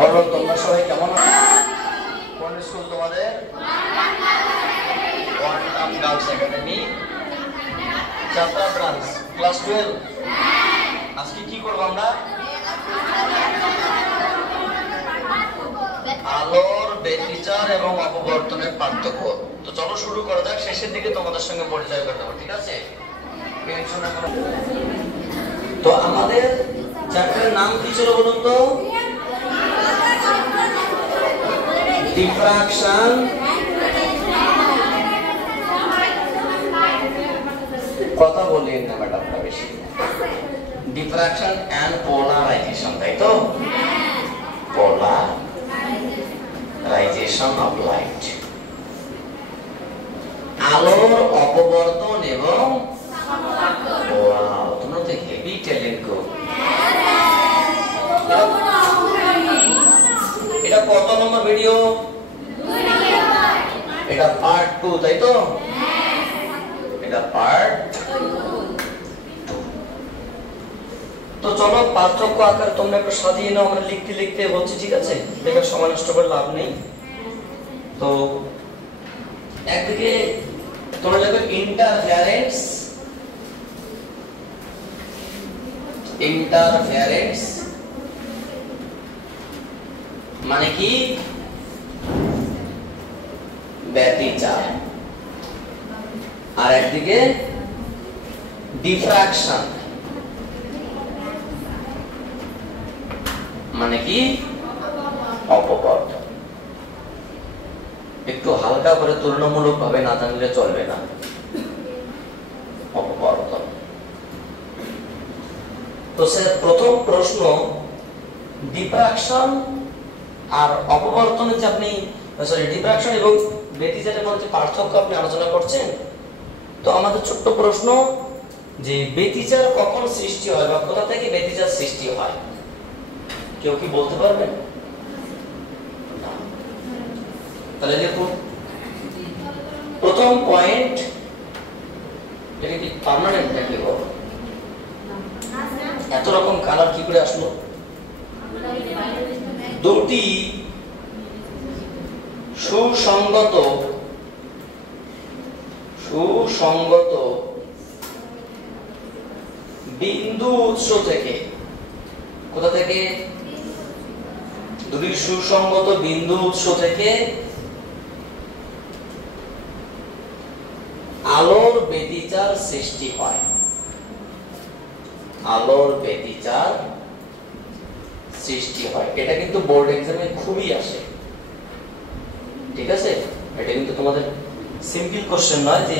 বলো তোমরা সবাই কেমন আছো? কোন স্কুল তোমাদের? কোয়ান্টাম গার্লস একাডেমি, চাপড়া ব্রাঞ্চ, ক্লাস 12। আজকে কি করব আমরা? আলোর ব্যতিচার এবং অপবর্তনের পার্থক্য। তো চলো শুরু করা যাক, শেষের দিকে তোমাদের সঙ্গে পরিচয় করে দেবো, ঠিক আছে? তো আমাদের চ্যাপ্টারের নাম কি ছিল বলুন তো? ডিফ্রাকশন, কথা বলি না ম্যাডামটা বেশি, ডিফ্রাকশন এন্ড পোলারাইজেশন, তাই তো? পোলারাইজেশন অফ লাইট, আলোর অপবর্তন এবং তোমরা তো হেভি ট্যালেন্ট গো। এটা কত নম্বর ভিডিও? এটা পার্ট 2, তাই তো? এটা পার্ট 2। তো চলো পার্থক্য আকার তোমরা একটু সাজিয়ে নাও, আমরা লিখতে লিখতে বলছি, ঠিক আছে? বেকার সময় নষ্ট করে লাভ নেই। তো একদিকে তোমরা লিখবে ইন্টারফারেন্স, ইন্টারফারেন্স মানে কি? ব্যতিচার। আর একদিকে ডিফ্রাকশন মানে কি? অপবর্তন। একটু হালকা করে তুলনামূলক ভাবে না জানলে চলবে না। অপবর্তন। তো স্যার প্রথম প্রশ্ন, ডিফ্রাকশন আর অপবর্তনের যে আপনি ডিফ্রাকশন এবং ব্যতিচারের মধ্যে পার্থক্য আপনি আলোচনা করছেন। তো আমাদের ছোট্ট প্রশ্ন যে ব্যতিচার কখন সৃষ্টি হয় বা কোথা থেকে ব্যতিচার সৃষ্টি হয়, কেউ কি বলতে পারবেন? তাহলে দেখুন প্রথম পয়েন্ট, এটা কি পার্মানেন্ট নাকি? এত রকম কালার কি করে আসলো? দুটি সুসংগত বিন্দু উৎস থেকে, কোথা থেকে? দুটি সুসংগত বিন্দু উৎস থেকে আলোর ব্যতিচার সৃষ্টি হয়। আলোর ব্যতিচার সৃষ্টি হয়, এটা কিন্তু বোর্ড এক্সামে খুবই আসে, ঠিক আছে? এটা কিন্তু তোমাদের সিম্পল কোশ্চেন নয়, যে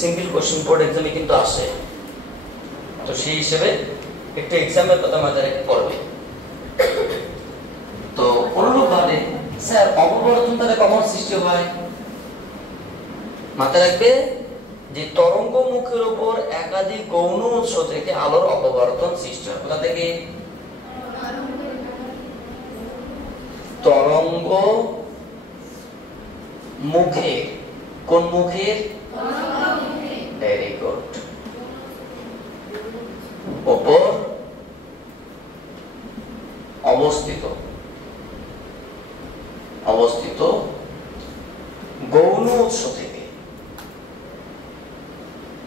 সিম্পল কোশ্চেন বোর্ড এক্সামে কিন্তু আসে। তো সেই হিসেবে একটা এক্সামের কথা মাথায় রেখে পড়বে। তো অনুরূপভাবে স্যার অপবর্তন তাহলে কখন সৃষ্টি হয়? মাথায় রাখবে যে তরঙ্গ মুখের উপর একাধিক গৌণ উৎস থেকে আলোর অপবর্তন সৃষ্টি হয়। কোথা থেকে? তরঙ্গ মুখে। কোন মুখের? Very good. উপর অবস্থিত গৌণ উৎস থেকে,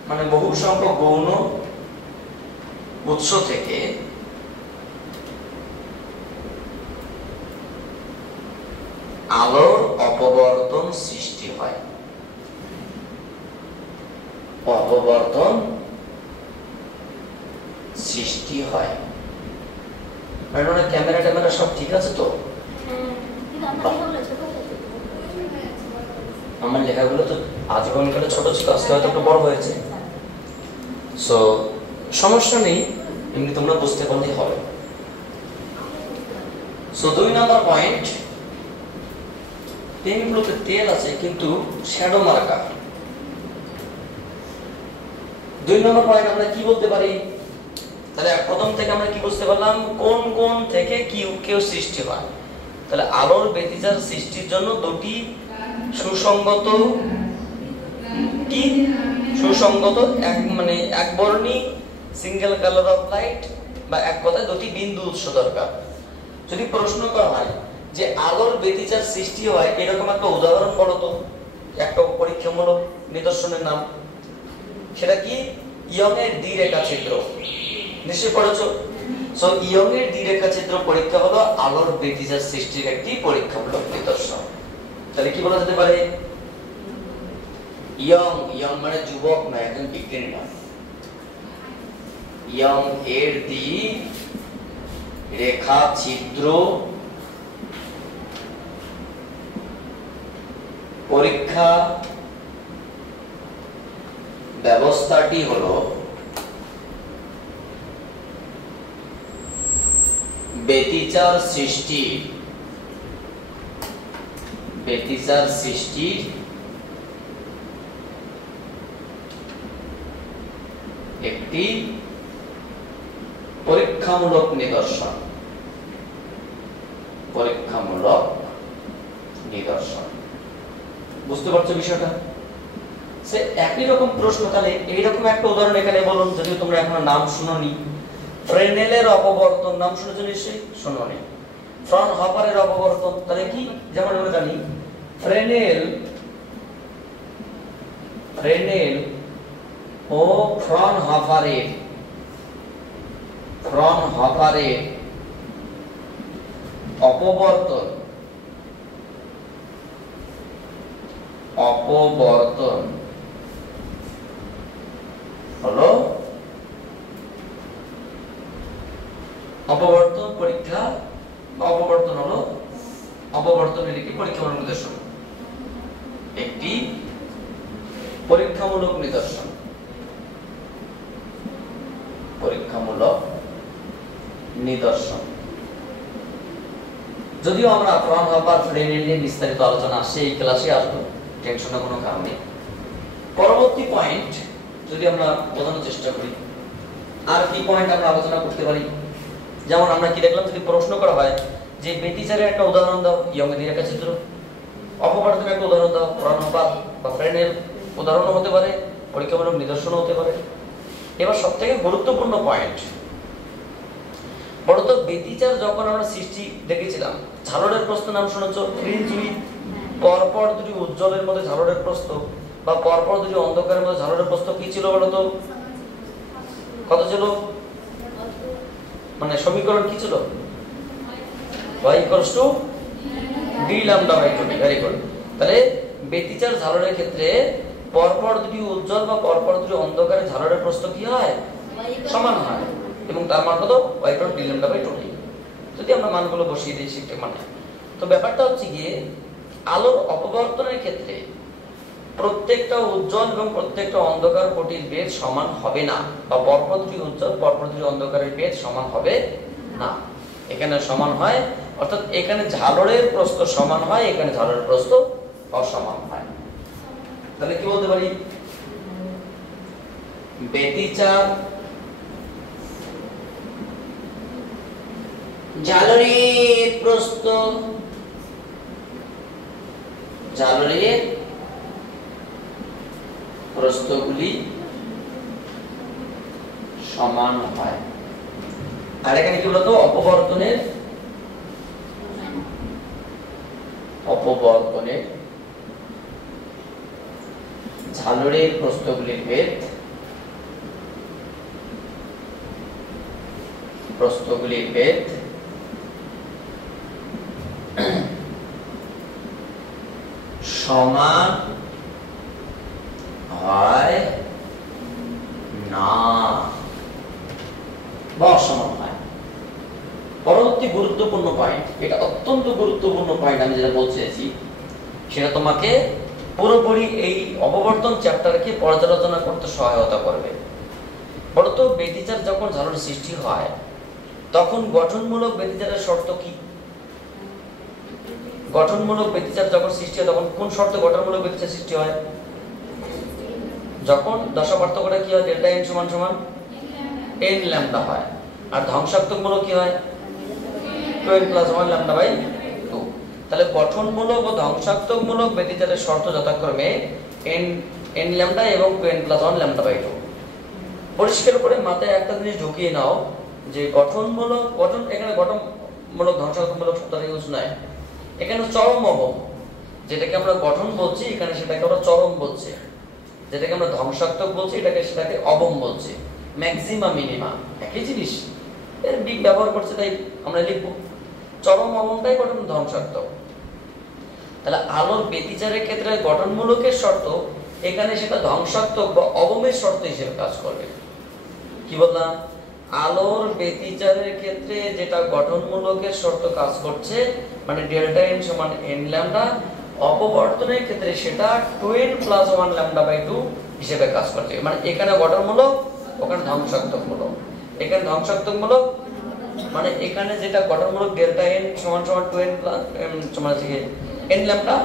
মানে বহু সংখ্যক গৌণ উৎস থেকে আলোর অপবর্তন সৃষ্টি হয়। অপবর্তন সৃষ্টি হয় মানে ক্যামেরা ট্যামেরা সব ঠিক আছে তো? আমার লেখাগুলো তো আজীবনকালে ছোট ছিল, আজকে হয়তো একটু বড় হয়েছে। সো সমস্যা নেই, এমনি তোমরা বুঝতে পারলেই হবে। সো 2 নম্বর পয়েন্ট, পেনগুলোতে তেল আছে কিন্তু শ্যাডো মার্কা। 2 নম্বর পয়েন্ট আমরা কি বলতে পারি? তাহলে প্রথম থেকে আমরা কি বুঝতে পারলাম? কোন কোন থেকে কি কেউ সৃষ্টি হয়। তাহলে আলোর ব্যতিচার সৃষ্টির জন্য দুটি সুসংগত একবর্ণী সিঙ্গেল কালার অফ লাইট বা এক কথায় দুটি বিন্দু উৎস দরকার। যদি প্রশ্ন করা হয় যে আলোর ব্যতিচার সৃষ্টি হয় এরকম একটা উদাহরণ বলো তো, একটা পরীক্ষামূলক নিদর্শনের নাম, সেটা কি? ইয়ং এর দ্বিরেখা ছিদ্র, নিশ্চয়ই পড়েছো। সো ইয়ং এর দ্বিরেখা ছিদ্র পরীক্ষা হলো আলোর ব্যতিচার সৃষ্টির একটি পরীক্ষামূলক নিদর্শন। তাহলে কি বলা যেতে পারে? ইয়ং, ইয়ং মানে যুবক না, একজন বিজ্ঞানী না। ইয়ং এর দ্বিরেখা ছিদ্র পরীক্ষা ব্যবস্থাটি হলো ব্যতিচার সৃষ্টির একটি পরীক্ষামূলক নিদর্শন। বুঝতে পারছো বিষয়টা? সে একই রকম প্রশ্ন, তাহলে এইরকম একটা উদাহরণ এখানে বলুন, যদিও তোমরা এখনো নাম শুনোনি। ফ্রেনেলের অপবর্তন নাম শুনেছো নিশ্চয়ই, শুনোনি। ফ্রনহফারের অপবর্তন, তাহলে কি? যেমন আমরা জানি ফ্রেনেল ও ফ্রনহফারের অপবর্তন হলো অপবর্তন পরীক্ষা, অপবর্তনের একটি পরীক্ষামূলক নিদর্শন, একটি পরীক্ষামূলক নিদর্শন। যদিও আমরা ফ্রনহফার, ফ্রেনেল নিয়ে বিস্তারিত আলোচনা আসছে, এই ক্লাসে আসবো, টেনশনের কোনো কারণ নেই। পরবর্তী পয়েন্ট যদি আমরা বোঝানোর চেষ্টা করি, আর কি পয়েন্ট আমরা আলোচনা করতে পারি? যেমন আমরা কি দেখলাম, যদি প্রশ্ন করা হয় যে ব্যতিচারের একটা উদাহরণ দাও, ইয়ং এর দ্বিরেখা ছিদ্র, অপবর্তনের একটা উদাহরণ দাও, ফ্রনহফার বা ফ্রেনেল উদাহরণও হতে পারে, পরীক্ষামূলক নিদর্শনও হতে পারে। এবার সবথেকে গুরুত্বপূর্ণ পয়েন্ট, বলতো ব্যতিচার যখন আমরা সৃষ্টি দেখেছিলাম, ঝালরের প্রস্থ নাম শুনেছো? ফ্রিঞ্জ উইথ, পরপর দুটি উজ্জ্বলের মধ্যে ঝালরের প্রস্থ বা পরপর দুটি অন্ধকারের মধ্যে ঝালরের প্রস্থ কি ছিল বলতো? কত ছিল? মানে সমীকরণ কি ছিল? y = d lambda by 2. Very good. তাহলে ব্যতিচার ঝালরের ক্ষেত্রে পরপর দুটি উজ্জ্বল বা পরপর দুটি অন্ধকারের ঝালরের প্রস্থ কি হয়? সমান হয়, এবং তার মান কত? y = d lambda by 2। যদি আমরা মানগুলো বসিয়ে দিই শিখতে মানে, তো ব্যাপারটা হচ্ছে গিয়ে আলোর অপবর্তনের ক্ষেত্রে প্রত্যেকটা উজ্জ্বল এবং প্রত্যেকটা অন্ধকার কোটির বেধ সমান হবে না, বা পরপর দুটি উজ্জ্বল পরপর দুটি অন্ধকারের বেধ সমান হবে না। এখানে সমান হয়, অর্থাৎ এখানে ঝালরের প্রস্থ সমান হয়, এখানে ঝালরের প্রস্থ অসমান হয়। তাহলে কি বলতে পারি? ব্যতিচার ঝালরের প্রস্থগুলি সমান হয়। আর এখানে কি বলতো? অপবর্তনের ঝালরের প্রস্থগুলির বেধ সমান হয় না বা অসমান হয়। পরবর্তী গুরুত্বপূর্ণ পয়েন্ট, এটা অত্যন্ত গুরুত্বপূর্ণ পয়েন্ট, আমি যেটা বলতে চাইছি সেটা তোমাকে পুরোপুরি এই অপবর্তন চ্যাপ্টারকে পর্যালোচনা করতে সহায়তা করবে। বলতো ব্যতিচার যখন ঝালরের সৃষ্টি হয় তখন গঠনমূলক ব্যতিচারের শর্ত কি? গঠনমূলক ব্যতিচার যখন সৃষ্টি হয় তখন কোন শর্তে গঠনমূলক ব্যতিচার সৃষ্টি হয়? যখন দশা পার্থক্যটা কি হয়? ডেল্টা n সমান সমান n ল্যাম্ডা হয়, আর ধ্বংসাত্মকমূলক কি হয়? 2n + 1 lambda by 2। তাহলে গঠনমূলক ও ধ্বংসাত্মকমূলক ব্যতিচারের শর্ত যথাক্রমে n ল্যাম্ডা এবং 2n + 1 ল্যাম্ডা বাই 2। পরিষ্কার করে মাথায় একটা জিনিস ঢুকিয়ে নাও যে গঠনমূলক, এখানে মূলক ধ্বংসাত্মকমূলক শব্দটা ইউজ নয়, এখানে চরম অবম, যেটাকে আমরা গঠন বলছি এখানে সেটাকে আমরা চরম বলছি, যেটাকে আমরা ধ্বংসাত্মক বলছি সেটাকে অবম বলছি। ম্যাক্সিমা মিনিমা একই জিনিস, এর বিগ ব্যবহার করছে তাই আমরা লিখবো চরম অবমটাই গঠন ধ্বংসাত্মক। তাহলে আলোর ব্যতিচারের ক্ষেত্রে গঠনমূলকের শর্ত এখানে সেটা ধ্বংসাত্মক বা অবমের শর্ত হিসেবে কাজ করবে। কি বললাম? আলোর ব্যতিচারের ক্ষেত্রে যেটা গঠনমূলকের শর্ত কাজ করছে মানে ডেল্টা এন সমান এন ল্যামডা, অপবর্তনের ক্ষেত্রে সেটা 2n + 1 λ/2 হিসেবে কাজ করছে। মানে এখানে গঠনমূলক, ওখানে ধ্বংসাত্মকমূলক। এখানে ধ্বংসাত্মকমূলক মানে এখানে যেটা গঠনমূলক ডেল্টা এন সমান 2n সমান n ল্যামডা,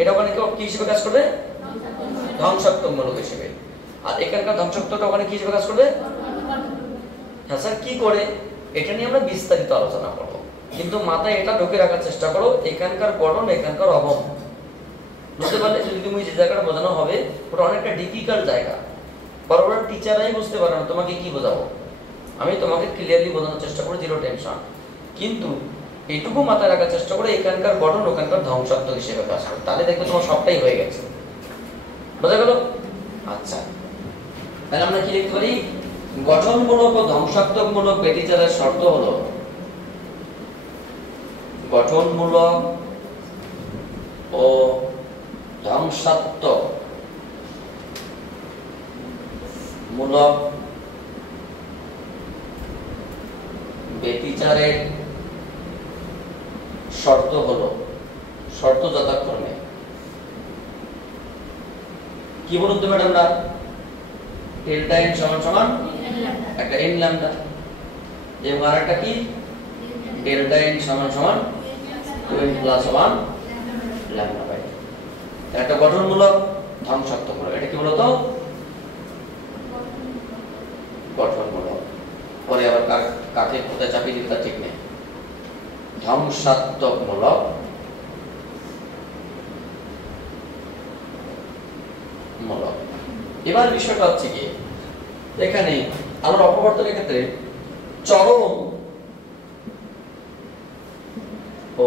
এটা ওখানে কি হিসেবে কাজ করবে? ধ্বংসাত্মকমূলক হিসেবে। আর এখানকার ধ্বংসাত্মকটা ওখানে কি হিসেবে কাজ করবে? হ্যাঁ স্যার, কি করে এটা নিয়ে আমরা বিস্তারিত আলোচনা করব, কিন্তু মাথায় এটা ঢুকে রাখার চেষ্টা করো এখানকার গঠন এখানকার অবম বুঝতে পারলে যদি তুমি যে জায়গাটা বোঝানো হবে ওটা অনেকটা ডিফিকাল্ট জায়গা, বড় টিচাররাই বুঝতে পারে না তোমাকে কি বোঝাবো। আমি তোমাকে ক্লিয়ারলি বোঝানোর চেষ্টা করি, জিরো টেনশন, কিন্তু এইটুকু মাথায় রাখার চেষ্টা করে এখানকার গঠন ওখানকার ধ্বংসাত্মক হিসেবে কাজ করে, তাহলে দেখবে তোমার সবটাই হয়ে গেছে। বোঝা গেল? আচ্ছা, তাহলে আমরা কি লিখতে পারি? গঠনমূলক ও ধ্বংসাত্মকমূলক ব্যতিচারের শর্ত হলো গঠনমূলক ও ধ্বংসাত্মকমূলক ব্যতিচারের শর্ত হলো শর্ত যথাক্রমে কি বলুন তো ম্যাডামরা? ডেল্টা এন সমান সমান একটা এন ল্যামডা এবং আরেকটা কি ডেল্টা এন সমান সমান 2n + 1 λ/2। একটা গঠনমূলক ধ্বংসাত্মকমূলক, এটা কি বলতো? গঠনমূলক। পরে আবার কাকে কোথায় চাপিয়ে দিতে তা ঠিক নেই। ধ্বংসাত্মকমূলক মূলক। এবার বিষয়টা হচ্ছে কি এখানে আলোর অপবর্তনের ক্ষেত্রে চরম ও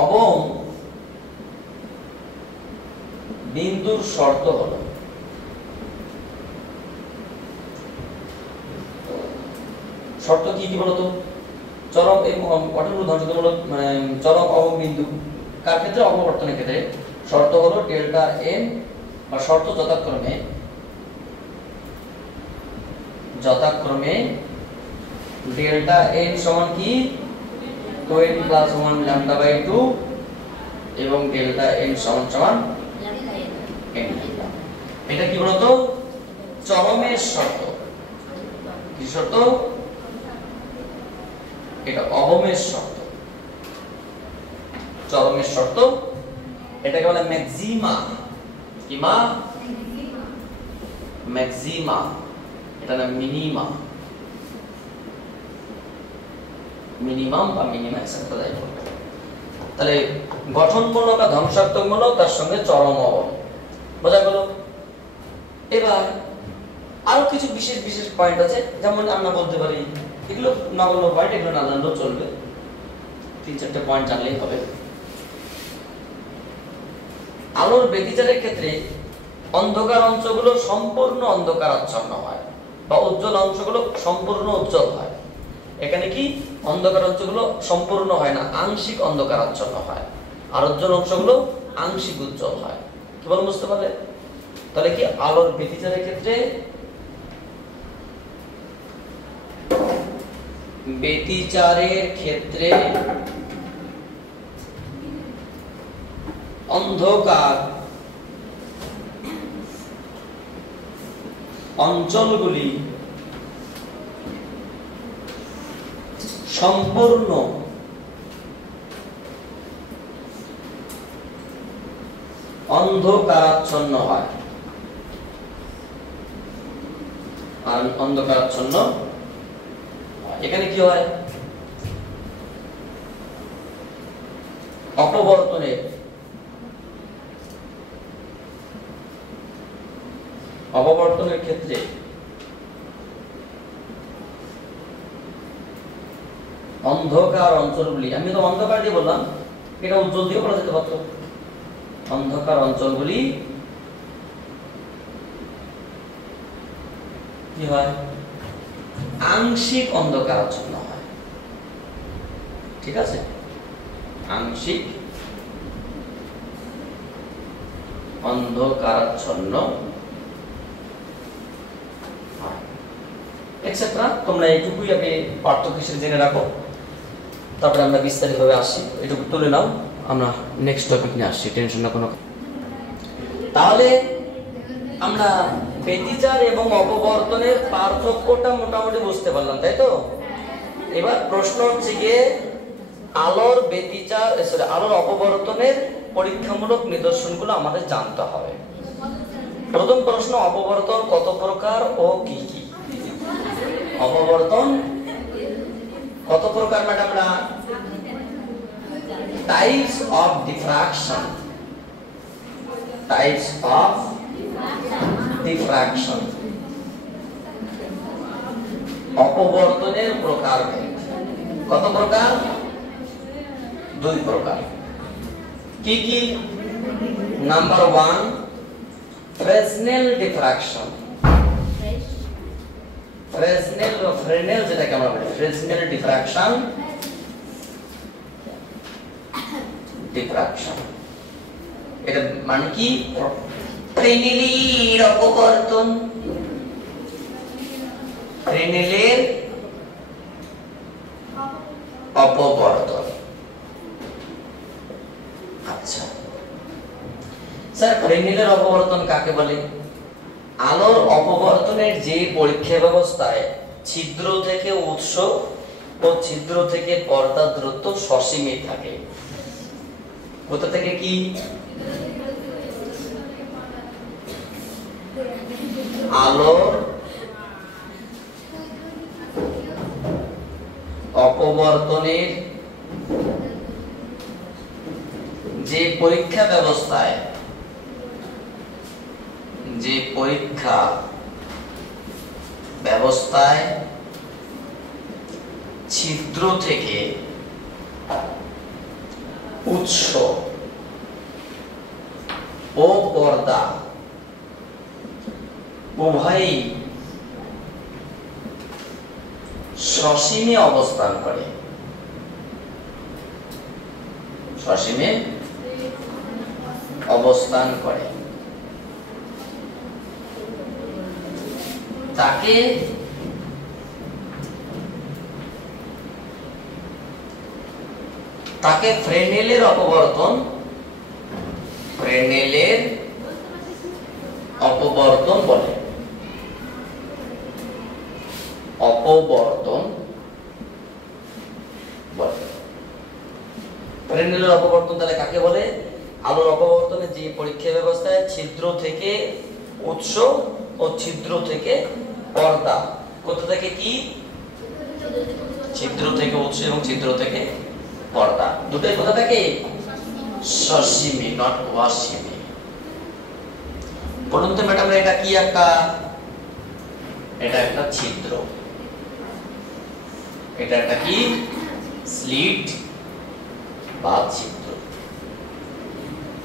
অবম বিন্দুর শর্ত হলো শর্ত কি কি বলতো? চরম এবং গঠনমূলক ধ্বংসাত্মকমূলক মানে চরম অবম বিন্দু কার ক্ষেত্রে? অপবর্তনের ক্ষেত্রে শর্ত হলো ডেল্টা এন বা শর্ত যথাক্রমে ডেল্টা এন সমান কি 2n + 1 λ/2 এবং ডেল্টা এন সমান সমান n। এটা কি বলতো? চরমের শর্ত। কি শর্ত? এটা অবমের শর্ত। চরমের শর্ত এটাকে বলে ম্যাক্সিমা। কি মা? ম্যাক্সিমা। এটা না মিনিমা, মিনিমাম বা মিনিমাক্স একটা যাই বলবে। তাহলে গঠনমূলক আর ধ্বংসাত্মকমূলক তার সঙ্গে চরম অবম। বোঝা গেল? এবার আরো কিছু বিশেষ বিশেষ পয়েন্ট আছে, যেমন আমরা বলতে পারি এগুলো নগণ্য পয়েন্ট, এগুলো না জানলেও চলবে, 3-4টে পয়েন্ট জানলেই হবে। আলোর ব্যতিচারের ক্ষেত্রে অন্ধকার অংশগুলো সম্পূর্ণ অন্ধকারাচ্ছন্ন হয় বা উজ্জ্বল অংশগুলো সম্পূর্ণ উজ্জ্বল হয়। এখানে কি অন্ধকার অংশগুলো সম্পূর্ণ হয় না, আংশিক অন্ধকারাচ্ছন্ন হয়, আর উজ্জ্বল অংশগুলো আংশিক উজ্জ্বল হয়। কি বল বুঝতে পারলে? তাহলে কি আলোর ব্যতিচারের ক্ষেত্রে অন্ধকার অঞ্চলগুলি সম্পূর্ণ অন্ধকারাচ্ছন্ন হয়। আর অন্ধকারাচ্ছন্ন এখানে কি হয়? অপবর্তনের ক্ষেত্রে অঞ্চলগুলি, আমি তো অন্ধকার দিয়ে বললাম, এটা উজ্জ্বল দিয়ে বলা যেতে পারত। অন্ধকার অঞ্চলগুলি কি হয়? আংশিক অন্ধকারাচ্ছন্ন হয়। ঠিক আছে, আংশিক অন্ধকারাচ্ছন্ন এটসেট্রা। তোমরা এইটুকুই আগে পার্থক্য হিসেবে জেনে রাখো, তারপরে আমরা বিস্তারিতভাবে আসি। এটুকু তুলে নাও, আমরা নেক্সট টপিক নিয়ে আসছি, টেনশন না কোনো। তাহলে আমরা ব্যতিচার এবং অপবর্তনের পার্থক্যটা মোটামুটি বুঝতে পারলাম, তাই তো? এবার প্রশ্ন হচ্ছে গিয়ে আলোর ব্যতিচার আলোর অপবর্তনের পরীক্ষামূলক নিদর্শনগুলো আমাদের জানতে হবে। প্রথম প্রশ্ন, অপবর্তন কত প্রকার ও কি কি? অপবর্তন কত প্রকার ম্যাডামরা? Types of diffraction. Types of diffraction, অপবর্তনের প্রকার। কত প্রকার? 2 প্রকার। কি কি? Number 1, Fresnel diffraction. ফ্রেসনেল বা ফ্রেনেল যেটাকে আমরা বলি, ফ্রেসনেল ডিফ্রাকশন। ডিফ্রাকশন এটা মানে কি? ফ্রেনেলের অপবর্তন। ফ্রেনেলের অপবর্তন। আচ্ছা স্যার, ফ্রেনেলের অপবর্তন কাকে বলে? আলোর অপবর্তনের যে পরীক্ষা ব্যবস্থায় ছিদ্র থেকে উৎস ও ছিদ্র থেকে পর্দার দূরত্ব সসীমে থাকে। কোথা থেকে কি? আলোর অপবর্তনের যে পরীক্ষা ব্যবস্থায় ছিদ্র থেকে উৎস ও পর্দা উভয়ই সসীমে অবস্থান করে। সসীমে অবস্থান করে তাকে ফ্রেনেলের অপবর্তন বলে। অপবর্তন বলে। ফ্রেনেলের অপবর্তন তাহলে কাকে বলে? আলোর অপবর্তনের যে পরীক্ষা ব্যবস্থায় ছিদ্র থেকে উৎস ও ছিদ্র থেকে পর্দা, কোথা থেকে কি? ছিদ্র থেকে উৎস এবং ছিদ্র থেকে পর্দা, দুটোই কোথা থেকে? সসীমে, নট অসীমে। বলুন তো ম্যাডাম, এটা কি একটা? এটা একটা ছিদ্র। এটা একটা কি? স্লিট বা ছিদ্র।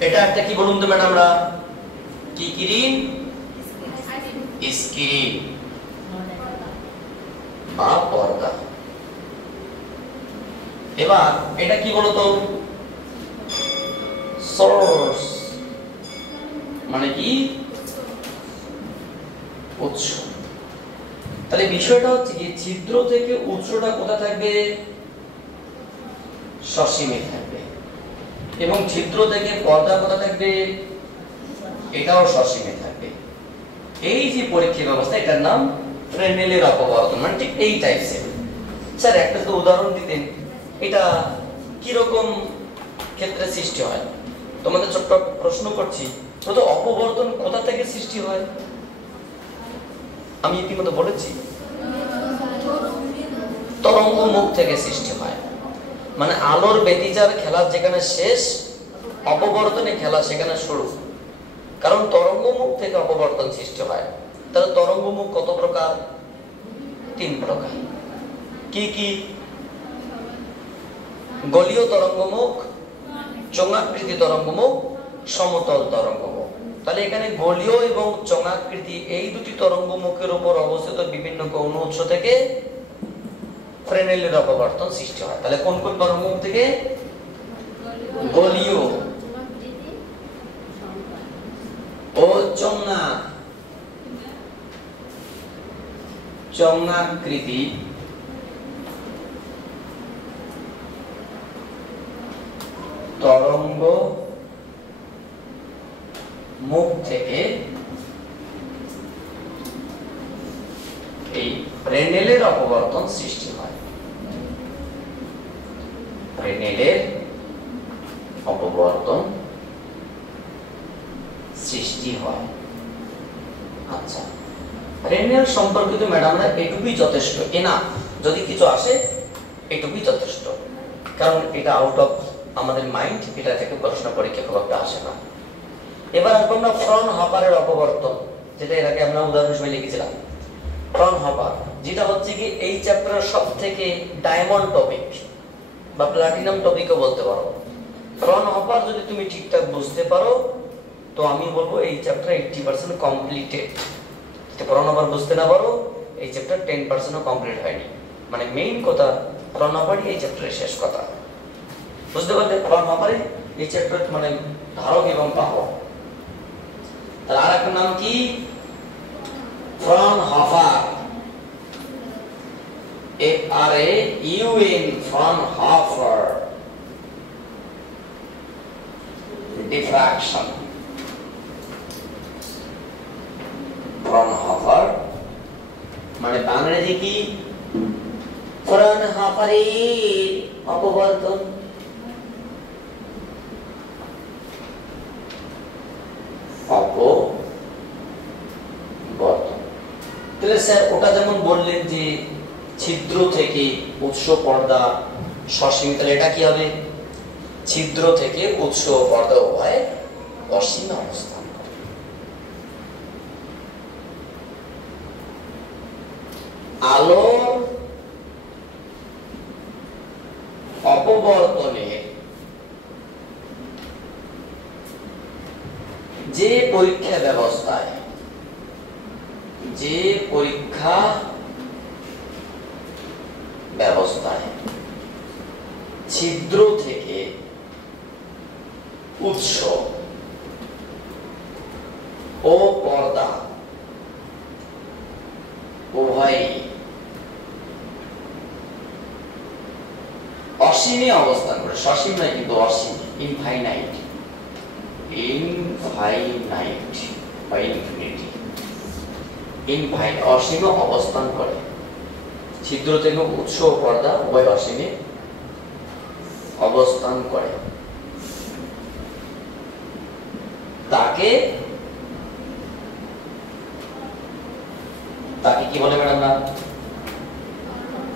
এটা একটা কি বলুন তো ম্যাডামরা? কি কিরিন? স্ক্রিন বা পর্দা। এবার এটা কি বলতো? সোর্স মানে কি? উৎস। তাহলে বিষয়টা হচ্ছে কি, ছিদ্র থেকে উৎসটা কোথায় থাকবে? সসীমে থাকবে। এবং ছিদ্র থেকে পর্দা কোথায় থাকবে? এটাও সসীমে থাকবে। এই যে পরীক্ষা ব্যবস্থা, এটার নাম ফ্রেনেলের অপবর্তন। মানে ঠিক এই টাইপের। স্যার একটা তো উদাহরণ দিতেন, এটা কি রকম ক্ষেত্রে সৃষ্টি হয়? তোমাদের ছোট্ট প্রশ্ন করছি, তো অপবর্তন কোথা থেকে সৃষ্টি হয়? আমি ইতিমধ্যে বলেছি, তরঙ্গ মুখ থেকে সৃষ্টি হয়। মানে আলোর ব্যতিচার খেলা যেখানে শেষ, অপবর্তনে খেলা সেখানে শুরু। কারণ তরঙ্গ মুখ থেকে অপবর্তন সৃষ্টি হয়। তাহলে তরঙ্গ মুখ কত প্রকার? 3 প্রকার। কি কি? গলীয় তরঙ্গমুখ, চোঙাকৃতি তরঙ্গমুখ, সমতল তরঙ্গমুখ। তাহলে এখানে গলীয় এবং চোঙাকৃতি এই দুটি তরঙ্গমুখের উপর অবস্থিত বিভিন্ন গৌণ উৎস থেকে ফ্রেনেলের অপবর্তন সৃষ্টি হয়। তাহলে কোন কোন তরঙ্গমুখ থেকে? গলীয় ও চোঙাকৃতি তরঙ্গ মুখ থেকে এই ফ্রেনেলের অপবর্তন সৃষ্টি হয়। ফ্রেনেলের অপবর্তন সৃষ্টি হয়। আচ্ছা, ফ্রেনেল সম্পর্কিত ম্যাডামরা এটুকুই যথেষ্ট, এনা যদি কিছু আসে এটুকুই যথেষ্ট, কারণ এটা আউট অফ আমাদের মাইন্ড, এটা থেকে প্রশ্ন পরীক্ষা খুব একটা আসে না। এবার আসবো আমরা ফ্রনহফারের অপবর্তন, যেটা এর আগে আমরা উদাহরণ হিসেবে লিখেছিলাম। ফ্রনহফার যেটা হচ্ছে কি এই চ্যাপ্টারের সবথেকে ডায়মন্ড টপিক বা প্লাটিনাম টপিকও বলতে পারো। ফ্রনহফার যদি তুমি ঠিকঠাক বুঝতে পারো তো আমি বলবো এই চ্যাপ্টার 80% কমপ্লিটেড। যদি ফ্রনহফার বুঝতে না পারো এই চ্যাপ্টার 10%ও কমপ্লিট হয়নি। মানে মেইন কথা ফ্রনহফারই এই চ্যাপ্টারের শেষ কথা। বুঝতে পারলে? ফ্রনহফারে এই চ্যাপ্টার মানে ধারক এবং বাহক। তার আরেকটা নাম কি? Fraunhofer, FRAUN, Fraunhofer. Diffraction, Fraunhofer মানে বাংলাদেশে কি? ফ্রনহফারের অপবর্তন। তাহলে স্যার ওটা যেমন বললেন যে ছিদ্র থেকে উৎস পর্দা সসীম, তাহলে এটা কি হবে? ছিদ্র থেকে উৎস পর্দা উভয় অসীমে অবস্থান করে। আলোর অপবর্তনের যে পরীক্ষা ব্যবস্থায় ছিদ্র থেকে উৎস ও পর্দা উভয় অসীমে অবস্থান করে, সসীম নয় কিন্তু অসীম, ইনফাইনাইট বা ইনফিনিটি, অসীমে অবস্থান করে। ছিদ্র থেকে উৎস ও পর্দা উভয় অসীমে অবস্থান করে। তাকে কি বলে ম্যাডাম? না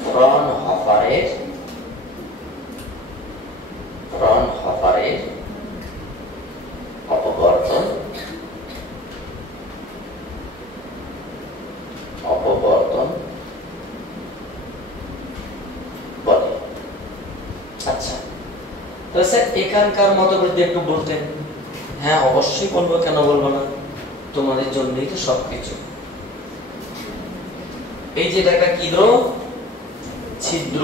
ফ্রনহফারের অপবর্তন বলে। আচ্ছা, তো স্যার এখানকার মতো করে একটু বলতেন। হ্যাঁ অবশ্যই বলবো, কেন বলবো না, তোমাদের জন্যই তো সবকিছু। এই যে একটা ছিদ্র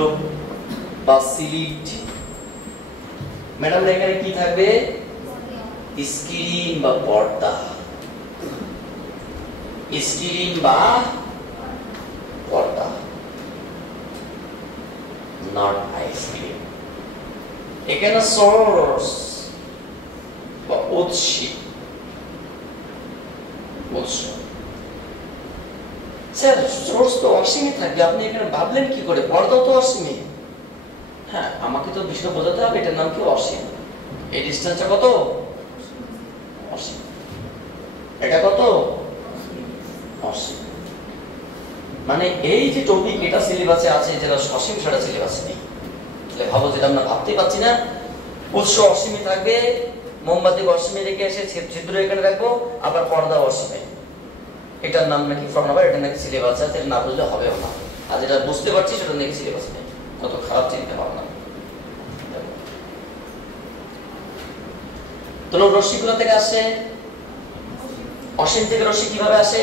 বা সিলিট, ম্যাডাম এখানে কি থাকবে? স্ক্রিন বা পর্দা, স্ক্রিন বা পর্দা, নট আইসক্রিম। এখানে সোর্স বা উৎস। স্যার সোর্স তো অসীমে থাকবে, আপনি এখানে ভাবলেন কি করে? পর্দা তো অসীমে। হ্যাঁ আমাকে তো বিষয়টা বোঝাতে হবে, এটার নাম কি? অসীম। এই ডিসটেন্সটা কত? অসীম। এটা কত? অসীম। মানে এই যে টপিক এটা সিলেবাসে আছে, যেটা অসীম সেটা সিলেবাসে নেই। তাহলে ভাবো যেটা আমরা ভাবতে পারছি না। উৎস অসীমে থাকবে, মোমবাতি অসীমে রেখে এসে ছিদ্র এখানে রাখবো, আবার পর্দা অসীমে। এটার নাম নাকি ফ্রনহফার, এটা নাকি সিলেবাসে আছে, না বুঝলে হবেও না। আর যেটা বুঝতে পারছি সেটা নাকি সিলেবাসে নেই। কত খারাপ চিন্তা ভাবনা। তাহলে রশ্মি কোথা থেকে আসে? অসীম থেকে রশ্মি কিভাবে আসে?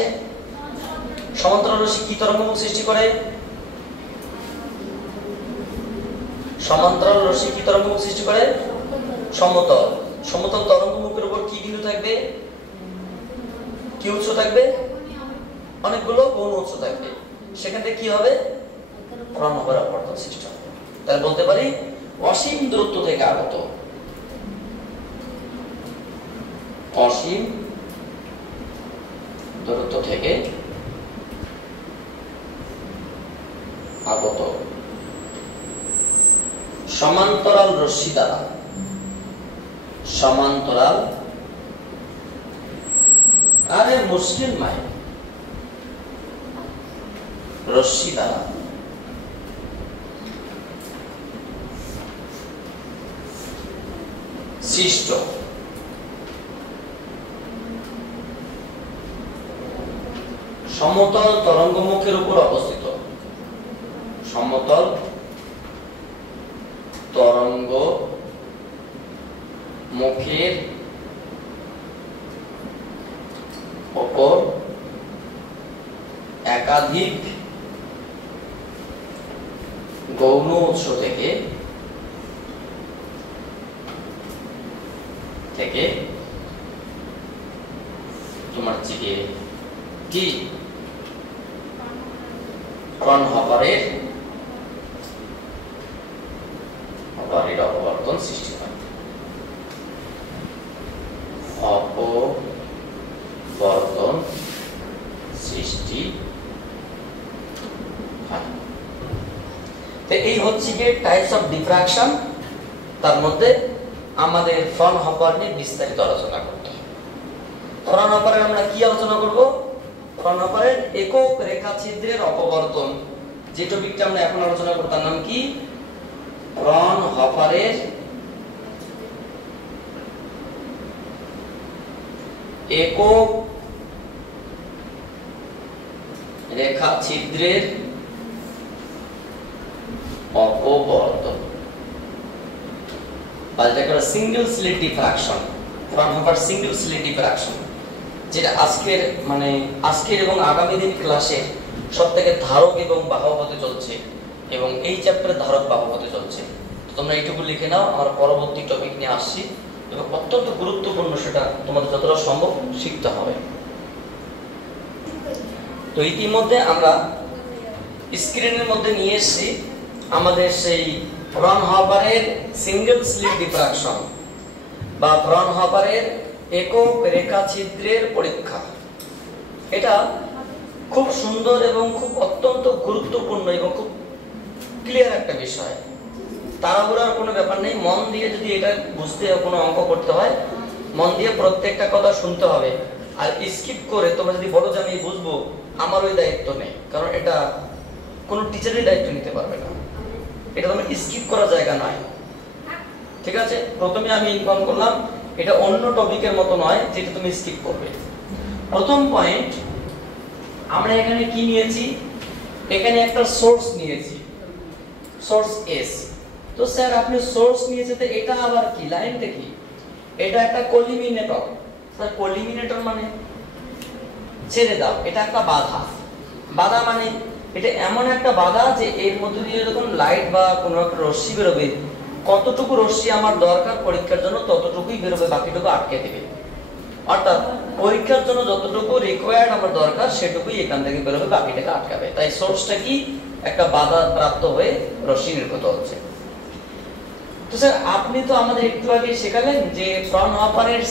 সমান্তরাল রশ্মি কি তরঙ্গমুখ সৃষ্টি করে? সমান্তরাল রশ্মি কি তরঙ্গমুখ সৃষ্টি করে? সমতল। সমতল তরঙ্গমুখের উপর কি বিন্দু থাকবে? কি উৎস থাকবে? অনেকগুলো গৌণ উৎস থাকবে। সেখান থেকে কি হবে? ফ্রনহফার অপবর্তন সৃষ্টি হবে। তাহলে বলতে পারি অসীম দূরত্ব থেকে আগত, অসীম দূরত্ব থেকে আগত সমান্তরাল রশ্মি দ্বারা, সমান্তরাল, আরে মুশকিল নাই, রশ্মি দ্বারা সৃষ্ট সমতল তরঙ্গমুখের উপর অবস্থিত, সমতল তরঙ্গ মুখের উপর একাধিক গৌণ উৎস থেকে তোমার থেকে কি ফ্রনহফারের অপবর্তন সৃষ্টি হয়। অপবর্তন সৃষ্টি হয়। তো এই হচ্ছে যে টাইপস অফ ডিফ্রাকশন। তার মধ্যে আমাদের ফ্রনহফার নিয়ে বিস্তারিত আলোচনা করতে হবে। ফ্রনহফারের আমরা কি আলোচনা করব? ফ্রনহফারের একক রেখা ছিদ্রের অপবর্তন, যে টপিকটা আমরা এখন আলোচনা করব তার নাম কি? ফ্রনহফারের একক রেখা ছিদ্রের অপবর্তন, বা যেটা single slit diffraction, Fraunhofer single slit diffraction, যেটা আজকের এবং আগামী দিন ক্লাসের সবথেকে ধারক এবং বাহক হতে চলছে, এবং এই চ্যাপ্টারের ধারক বাহক হতে চলছে। তোমরা এইটুকু লিখে নাও, আমার পরবর্তী টপিক নিয়ে আসছি এবং অত্যন্ত গুরুত্বপূর্ণ, সেটা তোমাদের যতটা সম্ভব শিখতে হবে। তো ইতিমধ্যে আমরা স্ক্রিনের মধ্যে নিয়ে এসেছি আমাদের সেই ফ্রনহফারের সিঙ্গেল স্লিট ডিফ্রাকশন বা ফ্রনহফারের একক রেখা ছিদ্রের পরীক্ষা। এটা খুব সুন্দর এবং খুব অত্যন্ত গুরুত্বপূর্ণ এবং খুব ক্লিয়ার একটা বিষয়। তাড়াহুড়ার কোনো ব্যাপার নেই, মন দিয়ে যদি এটা বুঝতে কোনো অঙ্ক করতে হয়, মন দিয়ে প্রত্যেকটা কথা শুনতে হবে। আর স্কিপ করে তোমরা যদি বলো যে আমি বুঝবো, আমার ওই দায়িত্ব নেই, কারণ এটা কোনো টিচারের দায়িত্ব নিতে পারবে না। এটা তোমার স্কিপ করার জায়গা নয়, ঠিক আছে? প্রথমে আমি ইনফর্ম করলাম এটা অন্য টপিকের মতো নয় যেটা তুমি স্কিপ করবে। প্রথম পয়েন্ট, আমরা এখানে কি নিয়েছি? এখানে একটা সোর্স নিয়েছি, সোর্স এস। তো স্যার আপনি সোর্স নিয়েছে, তো এটা আবার কি? লাইনটা কি? এটা একটা কলিমিনেটর। স্যার কলিমিনেটর মানে? ছেড়ে দাও, এটা একটা বাধা। বাধা মানে এটা এমন একটা বাধা যে এর মধ্যে দিয়ে যখন লাইট বা কোনো একটা রশ্মি বেরোবে, কতটুকু রশ্মি আমার দরকার পরীক্ষার জন্য ততটুকুই বেরোবে, বাকিটুকু আটকে দেবে। অর্থাৎ পরীক্ষার জন্য যতটুকু রিকোয়ার্ড আমার দরকার সেটুকুই এখান থেকে বেরোবে, বাকিটাকে আটকাবে। তাই সোর্সটা কি? একটা বাধা প্রাপ্ত হয়ে রশ্মি নির্গত হচ্ছে। তো স্যার আপনি তো আমাদের একটু আগে শেখালেন যে ফ্রনহফারের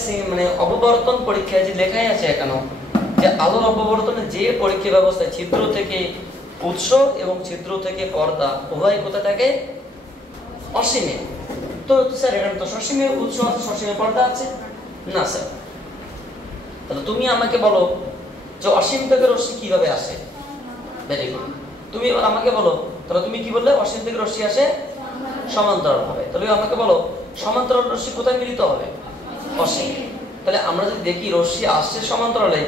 অপবর্তন পরীক্ষায় যে লেখাই আছে এখানে যে আলোর অপবর্তনে যে পরীক্ষা ব্যবস্থায় ছিদ্র থেকে উৎস এবং ছিদ্র থেকে পর্দা উভয় কোথায় থাকে? অসীমে। তো স্যার এখানে তো সসীমে উৎস আছে, সসীমে পর্দা আছে না স্যার। তাহলে তুমি আমাকে বলো যে অসীম থেকে রশ্মি কিভাবে আসে? Very good. তুমি এবার আমাকে বলো, তাহলে তুমি কি বললে? অসীম থেকে রশ্মি আসে সমান্তরাল ভাবে। তাহলে আমাকে বলো সমান্তরাল রশ্মি কোথায় মিলিত হবে? অসীম। তাহলে আমরা যদি দেখি রশ্মি আসছে সমান্তরালে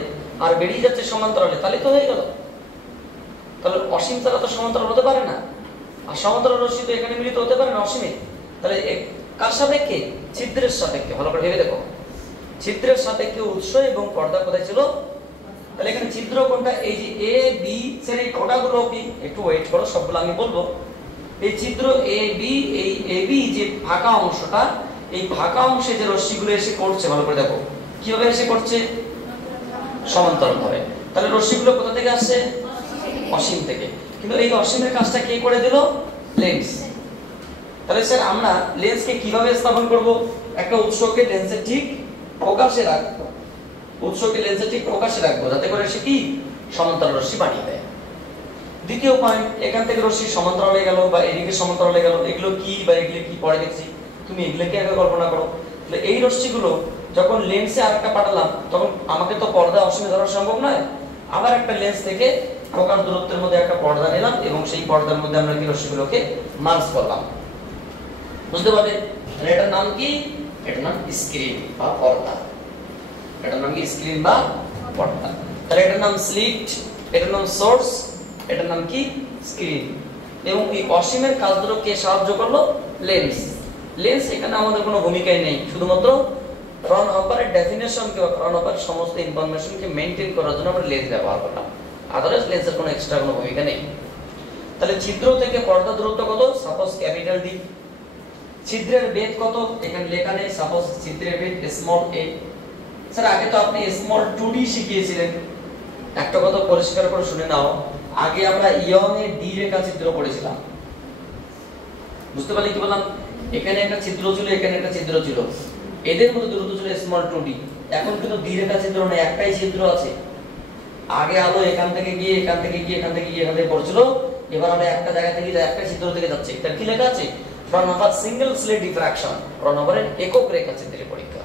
আর বেরিয়ে যাচ্ছে সমান্তরালে, তাহলে তো হয়ে গেল। তাহলে অসীম ছাড়া তো সমান্তরাল হতে পারে না, আর সমান্তরাল রশ্মি তো এখানে মিলিত হতে পারে না অসীমে। তাহলে কার সাপেক্ষে? ছিদ্রের সাপেক্ষে। ভালো করে ভেবে দেখো, ছিদ্রের সাপেক্ষে উৎস এবং পর্দা কোথায় ছিল? তাহলে এখানে ছিদ্র কোনটা? এই যে এ বি এর এই কোটাগুলো কি, একটু ওয়েট করো, সবগুলো আমি বলবো। এই ছিদ্র এ বি, এই এ বি যে ফাঁকা অংশটা, এই ফাঁকা অংশে যে রশ্মিগুলো এসে পড়ছে, ভালো করে দেখো কিভাবে এসে পড়ছে, সমান্তরাল ভাবে। তাহলে রশ্মিগুলো কোথা থেকে আসছে? অসীম থেকে। কিন্তু এই অসীমের কাজটা কে করে দিল? লেন্স। তাহলে স্যার আমরা লেন্সকে কিভাবে স্থাপন করব? একটা উৎসকে লেন্সের ঠিক প্রকাশে রাখবো, উৎসকে লেন্সের ঠিক প্রকাশে রাখবো, যাতে করে সে কি সমান্তরাল রশ্মি বানিয়ে দেয়। দ্বিতীয় পয়েন্ট, এখান থেকে রশ্মি সমান্তরালে গেল বা এদিকে সমান্তরালে গেল, এগুলো কি বা এগুলো কি পরে দেখছি, তুমি এগুলোকে আগে কল্পনা করো। তাহলে এই রশ্মিগুলো যখন লেন্সে আরেকটা পাঠালাম, তখন আমাকে তো পর্দা অসীমে ধরা সম্ভব নয়, আবার একটা লেন্স থেকে প্রকাশ দূরত্বের মধ্যে একটা পর্দা নিলাম এবং সেই পর্দার মধ্যে আমরা কি রশ্মিগুলোকে মার্জ করলাম। বুঝতে পারলে? এটার নাম কি? এটার নাম স্ক্রিন বা পর্দা। এটার নাম কি? স্ক্রিন বা পর্দা। তাহলে এটার নাম স্লিট, এটার নাম সোর্স, এটার নাম কি? স্ক্রিন। এবং এই অসীমের কাজগুলো কে সাহায্য করলো? লেন্স। লেন্স এখানে আমাদের কোনো ভূমিকাই নেই, শুধুমাত্র ফ্রনহফারের ডেফিনেশনকে বা ফ্রনহফারের সমস্ত ইনফরমেশনকে মেইনটেইন করার জন্য আমরা লেন্স ব্যবহার করলাম। আদারওয়াইজ লেন্সের কোনো এক্সট্রা কোনো ভূমিকা নেই। তাহলে ছিদ্র থেকে পর্দা দূরত্ব কত? Suppose capital D. ছিদ্রের বেধ কত? এখানে লেখা নেই, সাপোজ ছিদ্রের বেধ স্মল a। স্যার আগে তো আপনি স্মল 2d শিখিয়েছিলেন। একটা কথা পরিষ্কার করে শুনে নাও, আগে আমরা ইয়ং এর ডি রেখা ছিদ্র পড়েছিলাম। বুঝতে পারলে কি বললাম? এখানে একটা ছিদ্র ছিল, এখানে একটা ছিদ্র ছিল, এদের মধ্যে দূরত্ব ছিল স্মল 2d। এখন কিন্তু ডি রেখা ছিদ্র নেই, একটাই ছিদ্র আছে। আগে আলো এখান থেকে গিয়ে এখান থেকে গিয়ে এখান থেকে গিয়ে এখান থেকে পড়ছিল, এবার আমরা একটা জায়গা থেকে একটা ছিদ্র থেকে যাচ্ছে। এটা কি লেখা আছে? ফ্রনহফার সিঙ্গেল স্লিট ডিফ্রাকশন, ফ্রনহফারের একক রেখা ছিদ্রের পরীক্ষা।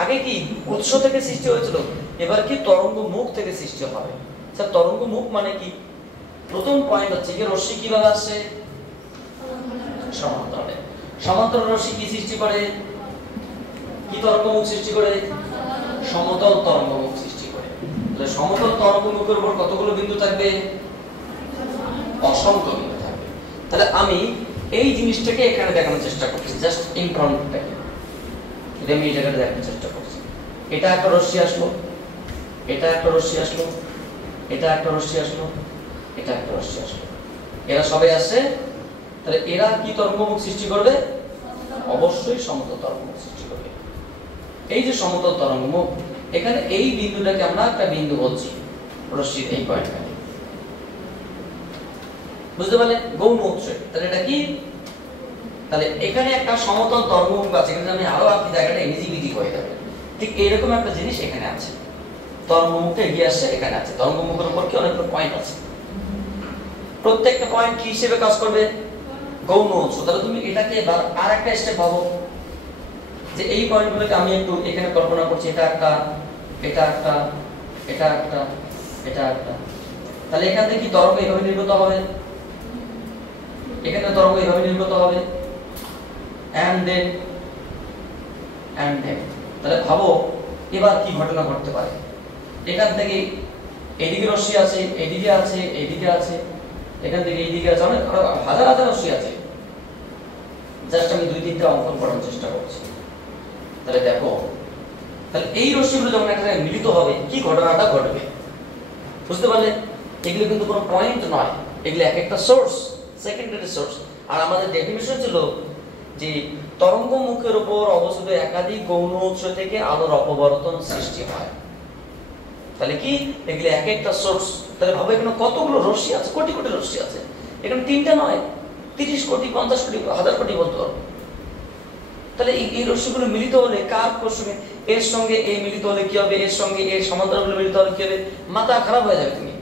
আগে কি উৎস থেকে সৃষ্টি হয়েছিল, এবার কি তরঙ্গ মুখ থেকে সৃষ্টি হবে। স্যার তরঙ্গ মুখ মানে কি? প্রথম পয়েন্ট হচ্ছে যে রশ্মি কিভাবে আসছে? সমান্তরালে। সমান্তরাল রশ্মি কি সৃষ্টি করে? কি তরঙ্গ মুখ সৃষ্টি করে? সমতল তরঙ্গ মুখ সৃষ্টি করে। তাহলে সমতল তরঙ্গ মুখের উপর কতগুলো বিন্দু থাকবে? অসংখ্য বিন্দু থাকবে। তাহলে আমি এই জিনিসটাকে এখানে দেখানোর চেষ্টা করছি, জাস্ট ইন ফ্রন্টটাকে যদি আমি এই জায়গাটা দেখানোর চেষ্টা করছি। এটা একটা রশ্মি আসলো, এটা একটা রশ্মি আসলো, এটা একটা রশ্মি আসলো, এটা একটা রশ্মি আসলো, এরা সবাই আসছে। তাহলে এরা কি তরঙ্গমুখ সৃষ্টি করবে? অবশ্যই সমতল তরঙ্গমুখ সৃষ্টি করবে। এই যে সমতল তরঙ্গমুখ, এখানে এই বিন্দুটাকে আমরা একটা বিন্দু বলছি, রশ্মির এই পয়েন্টটা। বুঝতে পারলে? গৌণ উৎস। তাহলে এটা কি? তাহলে এখানে একটা সমতল তরঙ্গমুখ আছে, এখানে আমি আরো আপনি জায়গাটা ইজি হয়ে যাবে। ঠিক এইরকম একটা জিনিস এখানে আছে, তরঙ্গমুখে এগিয়ে আসছে, এখানে আছে। তরঙ্গমুখের উপর কি অনেকগুলো পয়েন্ট আছে, প্রত্যেকটা পয়েন্ট কি হিসেবে কাজ করবে? গৌণ উৎস। তাহলে তুমি এটাকে এবার আর একটা স্টেপ ভাবো, যে এই পয়েন্টগুলোকে আমি একটু এখানে কল্পনা করছি, এটা একটা, এটা একটা, এটা একটা, এটা একটা। তাহলে এখান থেকে কি তরঙ্গ এইভাবে নির্গত হবে? এখানে তরঙ্গ এইভাবে নির্গত হবে, and then তাহলে ভাবো এবার কি ঘটনা ঘটতে পারে। এখান থেকে এদিকে রশ্মি আছে, এদিকে আছে, এদিকে আছে, এখান থেকে এইদিকে আছে, অনেক হাজার হাজার রশ্মি আছে। জাস্ট আমি দুই তিনটা অঙ্কন করার চেষ্টা করছি। তাহলে দেখো, তাহলে এই রশ্মিগুলো যখন একটা জায়গায় মিলিত হবে, কি ঘটনাটা ঘটবে? বুঝতে পারলে? এগুলো কিন্তু কোনো পয়েন্ট নয়, এগুলো এক একটা সোর্স, সেকেন্ডারি সোর্স। আর আমাদের ডেফিনিশন ছিল যে তরঙ্গ মুখের উপর অবস্থিত একাধিক গৌণ উৎস থেকে আলোর অপবর্তন সৃষ্টি হয়। তাহলে কি এগুলো এক একটা সোর্স। তাহলে ভাবো এখানে কতগুলো রশ্মি আছে, কোটি কোটি রশ্মি আছে। এখানে তিনটা নয়, 30 কোটি, 50 কোটি, 1000 কোটি বলতে পারবো। তাহলে এই রশ্মিগুলো মিলিত হলে কার সঙ্গে এর সঙ্গে এ মিলিত হলে কি হবে, এর সঙ্গে এর সমান্তরালগুলো মিলিত হলে কি হবে? মাথা খারাপ হয়ে যাবে তুমি।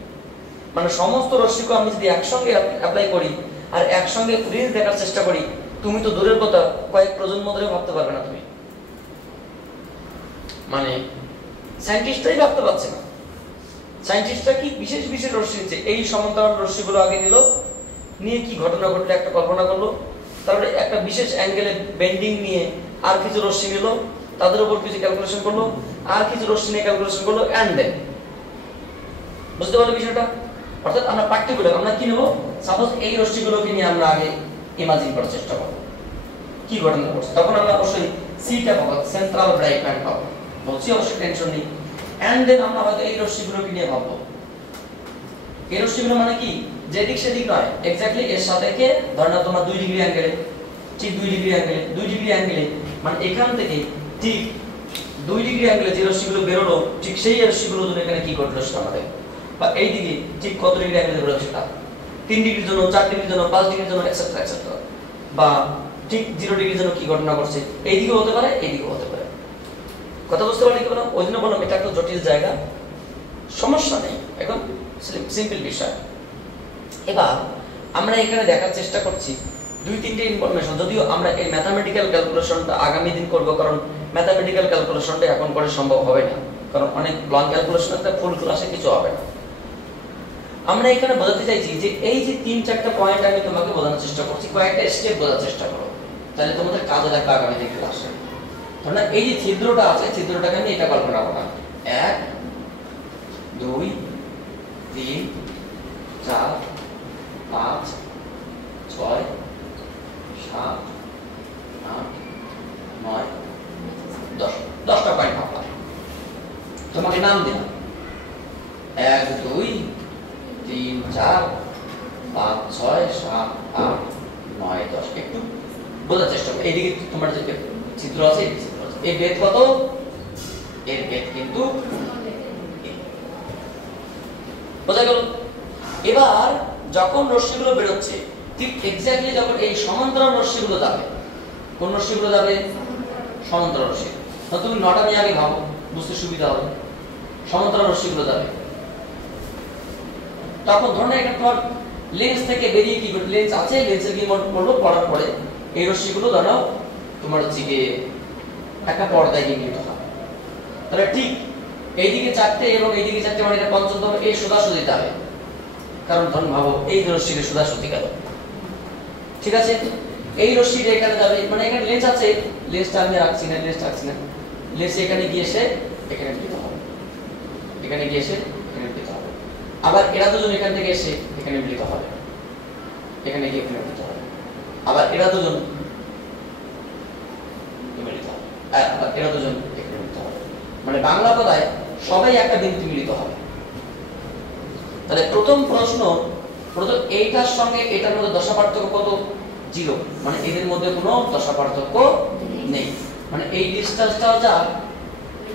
মানে সমস্ত রশ্মিকে আমি যদি একসঙ্গে অ্যাপ্লাই করি আর একসঙ্গে রিলস দেখার চেষ্টা করি, তুমি তো দূরের কথা কয়েক প্রজন্ম ধরে ভাবতে পারবে না তুমি। মানে সায়েন্টিস্টরাই ভাবতে পারছে না। সায়েন্টিস্টরা কি বিশেষ বিশেষ রশ্মি নিচ্ছে, এই সমান্তরাল রশ্মিগুলো আগে নিল, নিয়ে কি ঘটনা ঘটলো একটা কল্পনা করলো, তারপরে একটা বিশেষ অ্যাঙ্গেলে বেন্ডিং নিয়ে আর কিছু রশ্মি নিল, তাদের উপর কিছু ক্যালকুলেশন করলো, আর কিছু রশ্মি নিয়ে ক্যালকুলেশন করলো, এন্ড দেন। বুঝতে পারলো বিষয়টা? অর্থাৎ আমরা পার্টিকুলার আমরা কি নেব, সাপোজ এই রশ্মিগুলোকে নিয়ে আমরা আগে ইমাজিন করার চেষ্টা করব। কি ঘটনা ঘটছে, তখন আমরা অবশ্যই সিটা পাবো, সেন্ট্রাল ব্রাইট ব্যান্ড পাবো, বলছি অবশ্যই টেনশন নেই। এন্ড দেন আমরা হয়তো এই রশ্মিগুলোকে নিয়ে ভাববো। এই রশ্মিগুলো মানে কি, যেদিক সেদিক নয়, এক্স্যাক্টলি এর সাথে কে ধরে নাও তোমার 2 ডিগ্রি অ্যাঙ্গেলে, ঠিক 2 ডিগ্রি অ্যাঙ্গেলে, 2 ডিগ্রি অ্যাঙ্গেলে মানে এখান থেকে ঠিক 2 ডিগ্রি অ্যাঙ্গেলে যে রশ্মিগুলো বেরোলো, ঠিক সেই রশ্মিগুলো যদি এখানে কি করলো সেটা আমাদের, বা এই দিকে ঠিক কত ডিগ্রি অ্যাঙ্গেলে বেরোলো সেটা 3 ডিগ্রির জন্য, 4 ডিগ্রির জন্য, 5 ডিগ্রির জন্য এটসেট্রা এটসেট্রা, বা ঠিক 0 ডিগ্রির জন্য কি ঘটনা ঘটছে, এই দিকেও হতে পারে, এই দিকেও হতে পারে। কথা বুঝতে পারলে কি বললাম? ওই জন্য বললাম এটা একটা জটিল জায়গা, সমস্যা নেই, একদম সিম্পল বিষয়। এবার আমরা এখানে দেখার চেষ্টা করছি 2-3টে ইনফরমেশন, যদিও আমরা এই ম্যাথমেটিক্যাল ক্যালকুলেশনটা আগামী দিন করব, কারণ ম্যাথমেটিক্যাল ক্যালকুলেশনটা এখন করে সম্ভব হবে না, কারণ অনেক লং ক্যালকুলেশনটা ফুল ক্লাসে কিছু হবে না। আমরা এখানে বোঝাতে চাইছি যে এই যে 3-4টা পয়েন্ট আমি তোমাকে বোঝানোর চেষ্টা করছি, কয়েকটা স্টেপ বোঝার চেষ্টা করো, তাহলে তোমাদের কাজে লাগবে আগামী দিন ক্লাসে। ধরুন এই যে ছিদ্রটা আছে, ছিদ্রটাকে আমি এটা কল্পনা করলাম 1 2 3 4 5 6 7 8 9 10, 10টা পয়েন্ট ভাবলাম, তোমাকে নাম দিলাম 1 2 3 4 5 6 7 8 9 10। একটু বোঝার চেষ্টা করো, এইদিকে তোমার যে চিত্র আছে, এই বেদ কত, এর বেদ কিন্তু বোঝা গেল। এবার যখন রশ্মিগুলো বেরোচ্ছে, ঠিক এক্স্যাক্টলি যখন এই সমান্তরাল রশ্মিগুলো যাবে, কোন রশ্মিগুলো যাবে, সমান্তরাল রশ্মি, তুমি 9টা নিয়ে আগে ভাবো, বুঝতে সুবিধা হবে। সমান্তরাল রশ্মিগুলো যাবে, তখন ধরুন এখানে তোমার লেন্স থেকে বেরিয়ে কি করবে, লেন্স আছে, লেন্সে কি করলো, পড়ার পরে এই রশ্মিগুলো ধরো তোমার হচ্ছে গিয়ে একটা পর্দায় গিয়ে মিলিত হবে। তাহলে ঠিক এইদিকে 4টে এবং এইদিকে 4টে, মানে এটা পঞ্চমতম, এই সোজাসুজি যাবে, কারণ ধরুন ভাবো এই রশ্মিটা সোজাসুজি গেল, ঠিক আছে। এই রশ্মিটা এখানে যাবে, মানে এখানে লেন্স আছে, লেন্সটা আমি রাখছি না, লেন্স এখানে গিয়ে এসে এখানে মিলিত হবে, এখানে গিয়ে এসে এখানে মিলিত হবে। আবার এরা দুজন এখান থেকে এসে এখানে মিলিত হবে, এখানে গিয়ে এখানে মিলিত হবে। আবার এরা দুজন মিলিত হবে, আবার এরা দুজন এখানে মিলিত হবে, মানে বাংলা কথায় সবাই একটা বিন্দুতে মিলিত হবে। তাহলে প্রথম প্রশ্ন, প্রথম এইটার সঙ্গে এটার মধ্যে দশা পার্থক্য কত, 0, মানে এদের মধ্যে কোনো দশা পার্থক্য নেই, মানে এই ডিসটেন্সটাও যা,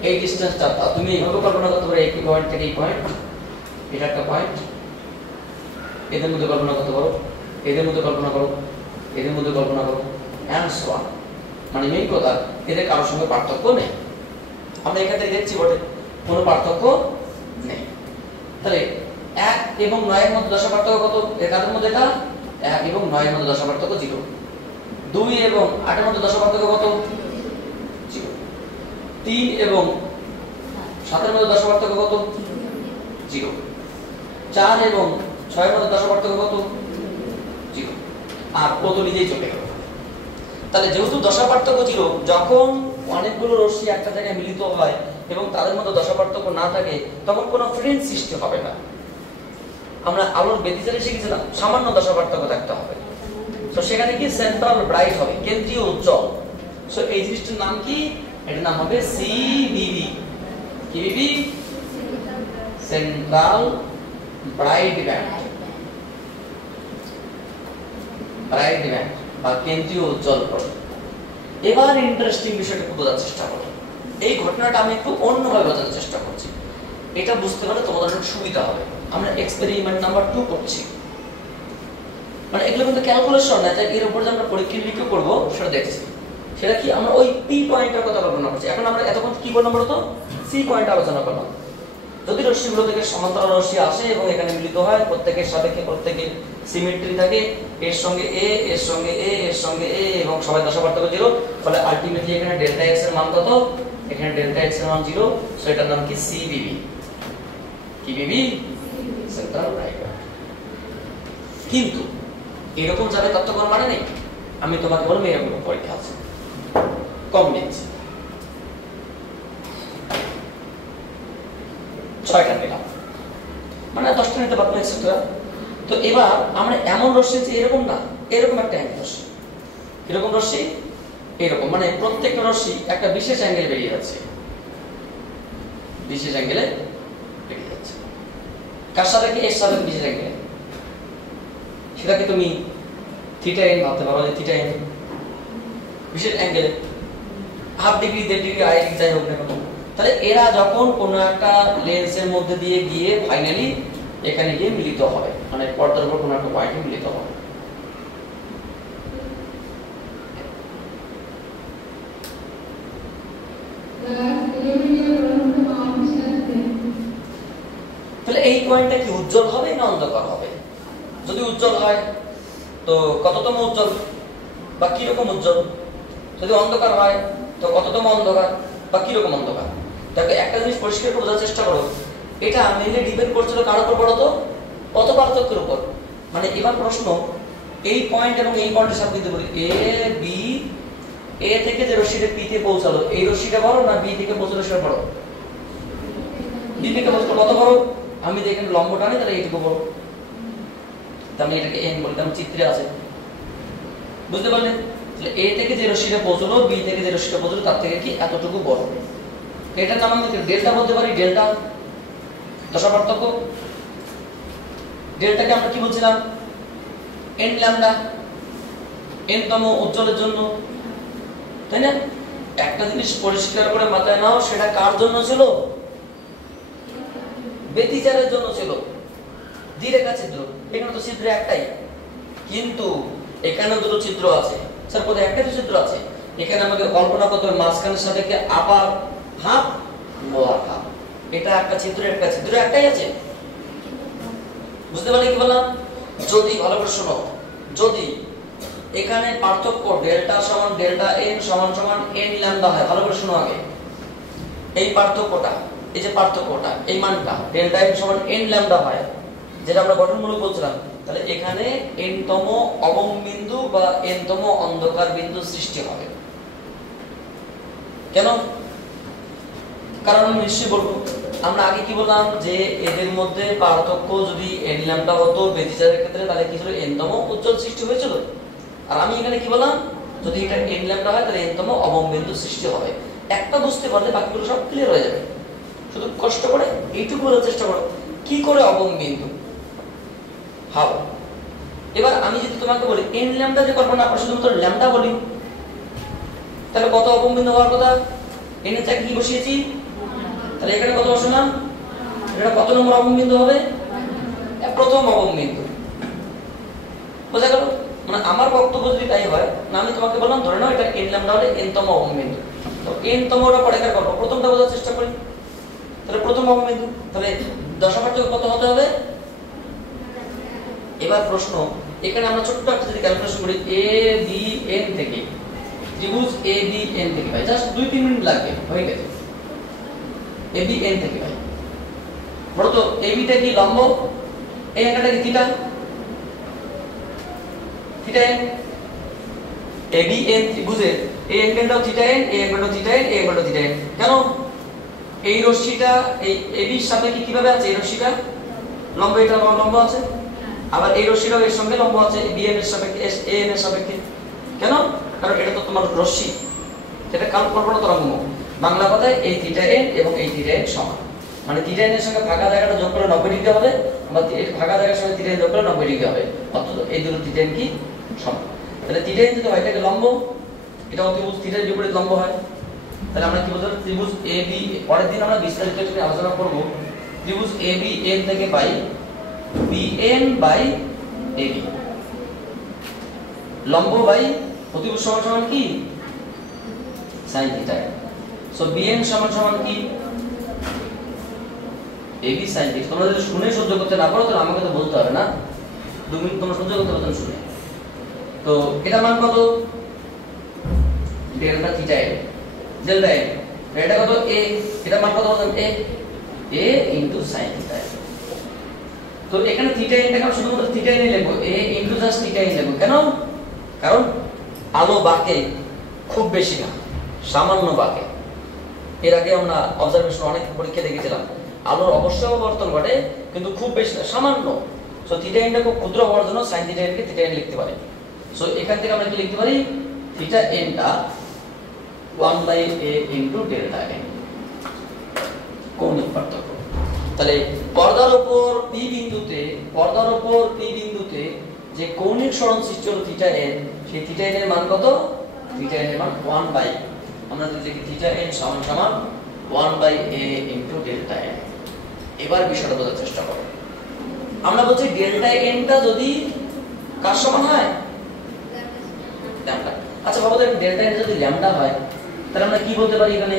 এই ডিসটেন্সটা তা। তুমি এইভাবে কল্পনা করতে পারো, এই পয়েন্ট থেকে এই পয়েন্ট, এটা একটা পয়েন্ট, এদের মধ্যে কল্পনা করতে পারো, এদের মধ্যে কল্পনা করো, এদের মধ্যে কল্পনা করো, এন্ড সো অন। মানে মেইন কথা, এদের কারোর সঙ্গে পার্থক্য নেই। আমরা এখান থেকে দেখছি বটে কোনো পার্থক্য নেই। তাহলে 1 এবং 9 এর মধ্যে দশা পার্থক্য কত, এর মধ্যে এটা 1 এবং 9 এর মধ্যে দশা পার্থক্য 0। 2 এবং 8 এর মধ্যে দশা পার্থক্য কত, 0। 3 এবং 7 এর মধ্যে দশা পার্থক্য কত, 0। 4 এবং 6 এর মধ্যে দশা পার্থক্য কত, 0। আর কত নিজেই চলে গেল। তাহলে যেহেতু দশা পার্থক্য 0, যখন অনেকগুলো রশ্মি একটা জায়গায় মিলিত হয় এবং তাদের মধ্যে দশা পার্থক্য না থাকে, তখন কোনো ফ্রিঞ্জ সৃষ্টি হবে না। আমরা আলোর ব্যতিচারে শিখেছিলাম সামান্য দশা পার্থক্য থাকতে হবে, তো সেখানে কি সেন্ট্রাল ব্রাইট হবে, কেন্দ্রীয় উজ্জ্বল। সো এই জিনিসটার নাম কি, এটার নাম হবে সিবিবি। কি বিবি, central bright band, bright band বা কেন্দ্রীয় উজ্জ্বল প্রলেপ। এবার ইন্টারেস্টিং বিষয়টা বোঝার চেষ্টা করো, এই ঘটনাটা আমি একটু অন্যভাবে বোঝার চেষ্টা করছি, এটা বুঝতে পারলে তোমাদের অনেক সুবিধা হবে। আমরা এক্সপেরিমেন্ট নাম্বার 2 করছি, মানে এগুলো কিন্তু ক্যালকুলেশন না, তাই এর উপর যে আমরা পরীক্ষা নিরীক্ষা করবো সেটা দেখছি। সেটা কি, আমরা ওই পি পয়েন্টের কথা কল্পনা করছি। এখন আমরা এতক্ষণ কি করলাম বলতো, সি পয়েন্ট আলোচনা করলাম। যদি রশ্মিগুলো থেকে সমান্তরাল রশ্মি আসে এবং এখানে মিলিত হয়, প্রত্যেকের সাপেক্ষে প্রত্যেকের সিমেট্রি থাকে, এর সঙ্গে এ, এর সঙ্গে এ, এর সঙ্গে এ, এবং সবাই দশা পার্থক্য 0, ফলে আলটিমেটলি এখানে ডেল্টা এক্স এর মান কত, এখানে ডেল্টা এক্স এর মান 0। সো এটার নাম কি, সিবিবি। কি বিবি, সেন্ট্রাল ব্রাইট ব্যান্ড। কিন্তু এরকম যাবে তত্ত্বকর মানে নেই, আমি তোমাকে বলবো এরকম পরীক্ষা আছে, কম নিচ্ছে 6টা নিলাম, মানে 10টা নিতে পারবো এক্সেট্রা। তো এবার আমরা এমন রশ্মি যে এরকম না, এরকম একটা রশ্মি, এরকম রশ্মি এরকম, মানে প্রত্যেকটা রশ্মি একটা বিশেষ অ্যাঙ্গেলে বেরিয়ে যাচ্ছে, বিশেষ অ্যাঙ্গেলে বেরিয়ে যাচ্ছে। কার সাথে কি? এর সাথে বিশেষ অ্যাঙ্গেলে। সেটাকে তুমি থিটা এন ভাবতে পারো, যে থিটা এন বিশেষ অ্যাঙ্গেলে, হাফ ডিগ্রি, 1.5 ডিগ্রি, 2.5 ডিগ্রি, যাই হোক না কেন। তাহলে এরা যখন কোনো একটা লেন্সের মধ্যে দিয়ে গিয়ে ফাইনালি এখানে গিয়ে মিলিত হবে, মানে পর্দার উপর কোনো একটা পয়েন্টে মিলিত হবে। তাহলে এই পয়েন্টটা কি উজ্জ্বল হবে না অন্ধকার হবে? যদি উজ্জ্বল হয় তো কততম উজ্জ্বল বা কিরকম উজ্জ্বল? যদি অন্ধকার হয় তো কততম অন্ধকার বা কিরকম অন্ধকার? তাকে একটা জিনিস পরিষ্কার করে বোঝার চেষ্টা করো, এটা মেইনলি ডিপেন্ড করছিল কার উপর বলো তো? পথ পার্থক্যের উপর। মানে এবার প্রশ্ন, এই পয়েন্ট এবং এই পয়েন্টের সাথে দিতে বলি, এ বি, এ থেকে যে রশ্মিটা পি তে পৌঁছালো, এই রশ্মিটা বড় না বি থেকে পৌঁছালো সেটা বড়? বি থেকে পৌঁছালো কত বড়? আমি যদি এখানে লম্ব টানি তাহলে এইটুকু বড়, তাহলে আমি এটাকে এন বলি, কারণ চিত্রে আছে। বুঝতে পারলেন? তাহলে এ থেকে যে রশ্মিটা পৌঁছলো, বি থেকে যে রশ্মিটা পৌঁছলো তার থেকে কি এতটুকু বড়। এটার নাম আমি ডেল্টা বলতে পারি, ডেল্টা দশা পার্থক্য। ডেল্টাকে আমরা কি বলছিলাম? এন ল্যামডা, এন তম উজ্জ্বলের জন্য, তাই না? একটা জিনিস পরিষ্কার করে মাথায় নাও, সেটা কার জন্য ছিল? ব্যতিচারের জন্য ছিল, দ্বিরেখা ছিদ্র। এখানে তো ছিদ্র একটাই, কিন্তু এখানে দুটো ছিদ্র আছে। স্যার কোথায়? একটা তো ছিদ্র আছে। এখানে আমাকে কল্পনা করতে হবে মাঝখানের সাথে কি আপার হাফ, লোয়ার হাফ। এটা একটা ছিদ্র, একটা ছিদ্র একটাই আছে। বুঝতে পারলে কি বললাম? যদি ভালো করে শোনো, যদি এখানে পার্থক্য ডেল্টা সমান ডেল্টা এন সমান সমান এন ল্যামডা হয়, ভালো করে শোনো আগে, এই পার্থক্যটা, এই যে পার্থক্যটা, এই মানটা ডেল্টা এন সমান এন ল্যামডা হয়, যেটা আমরা গঠনমূলক বলছিলাম, তাহলে এখানে এন তম অবম বিন্দু বা এন তম অন্ধকার বিন্দু সৃষ্টি হবে। কেন? কারণ আমি নিশ্চয়ই বলবো, আমরা আগে কি বললাম যে এদের মধ্যে পার্থক্য যদি এন ল্যামডা হতো ব্যতিচারের ক্ষেত্রে, তাহলে কি ছিল? এন তম উজ্জ্বল সৃষ্টি হয়েছিল। আর আমি এখানে কি বললাম? যদি এটা এন ল্যামডা হয় তাহলে এন তম অবম বিন্দু সৃষ্টি হবে। একটা বুঝতে পারলে বাকিগুলো সব ক্লিয়ার হয়ে যাবে। শুধু কষ্ট করে এইটুকু বোঝার চেষ্টা করো, কি করে অবম বিন্দু হাও। এবার আমি যদি তোমাকে বলি এন ল্যামডা যে কল্পনা, আমরা শুধুমাত্র ল্যামডা বলি, তাহলে কত অবম বিন্দু হওয়ার কথা? এন এর জায়গায় কি বসিয়েছি? তাহলে এখানে কত বসালাম? এটা কত নম্বর অবম বিন্দু হবে? প্রথম অবম বিন্দু। বোঝা গেল? মানে আমার বক্তব্য যদি তাই হয়, না আমি তোমাকে বললাম ধরে নাও এটা এন ল্যামডা হলে এন তম অবম বিন্দু, তো এন তমটা পরে কার করব? প্রথমটা বোঝার চেষ্টা করি। তাহলে প্রথম অবম বিন্দু, তাহলে দশা পার্থক্য কত হতে হবে? এবার প্রশ্ন, এখানে আমরা ছোট্ট একটা যদি ক্যালকুলেশন করি, এ বি এন থেকে, ত্রিভুজ এ বি এন থেকে ভাই, জাস্ট 2-3 মিনিট লাগবে, হয়ে গেছে। এ বি এন থেকে ভাই, বলো তো এ বিটা কি লম্ব, এই অ্যাঙ্গেলটা কি থিটা, থিটা এন। এ বি এন ত্রিভুজের এই অ্যাঙ্গেলটাও থিটা এন, এই অ্যাঙ্গেলটাও থিটা এন, এই অ্যাঙ্গেলটাও থিটা এন। কেন? এই রশ্মিটা এই এ বির সাথে কি কিভাবে আছে? এই রশ্মিটা লম্ব, এটা লম্ব আছে, আবার এই রশ্মিটাও এর সঙ্গে লম্ব আছে, বি এন এর সাপেক্ষে, এ এন এর সাপেক্ষে। কেন? কারণ এটা তো তোমার রশ্মি, সেটা কল্পনা তরঙ্গ। বাংলা কথায় এই থিটা এন এবং এই থিটা এন সমান, মানে থিটা এন এর সঙ্গে ফাঁকা জায়গাটা যোগ করে 90 ডিগ্রি হবে, বা এই ফাঁকা জায়গার সঙ্গে থিটা এন যোগ করে 90 ডিগ্রি হবে, অর্থাৎ এই দুটো থিটা এন কি সমান। তাহলে থিটা এন যদি হয় এটাকে লম্ব, এটা ত্রিভুজ থিটার বিপরীত লম্ব হয়, তাহলে আমরা কি বলতে পারি? ত্রিভুজ এ বি, পরের দিন আমরা বিস্তারিত এটা আলোচনা করব। ত্রিভুজ এ বি এন থেকে পাই B N by A B, লম্ব বাই অতিভুজ সমান সমান কি? sin theta. সো bn সমান সমান কি? ab sin theta. তোমরা যদি শুনে সহ্য করতে না পারো তাহলে আমাকে তো বলতে হবে না, 2 মিনিট তোমরা সহ্য করতে পারো শুনে। তো এটা মান কত? ডেল্টা থিটা এ, ডেল্টা এ, এটা কত? a, এটা মান কত বললাম? a sin theta. তো এখানে থিটা এনটাকে আমরা শুধুমাত্র থিটা এনে লিখব, a জাস্ট থিটা এন লিখব। কেন? কারণ আলো বাঁকে খুব বেশি না, সামান্য বাঁকে। এর আগে আমরা অবজারভেশন অনেক পরীক্ষা দেখেছিলাম, আলোর অবশ্যই পরিবর্তন ঘটে কিন্তু খুব বেশি না, সামান্য। সো থিটা এনটা খুব ক্ষুদ্র হওয়ার জন্য sin থিটা এনকে থিটা এন লিখতে পারি। সো এখান থেকে আমরা কি লিখতে পারি? থিটা এনটা 1/a ইনটু ডেল্টা n কৌণিক পার্থক্য। তাহলে পর্দার উপর p বিন্দুতে যে কৌণিক সরণ সৃষ্টি হলো থিটা n, সেই থিটা n এর মান কত? থিটা n এর মান 1/, আমরা যদি দেখি থিটা n সমান সমান 1/a ইনটু ডেল্টা n। এবার বিষয়টা বোঝার চেষ্টা করো। আমরা বলছি ডেল্টা n টা যদি কার সমান হয়? ল্যামডা। আচ্ছা বাবা, ডেল্টা n যদি ল্যামডা হয় তাহলে আমরা কি বলতে পারি এখানে?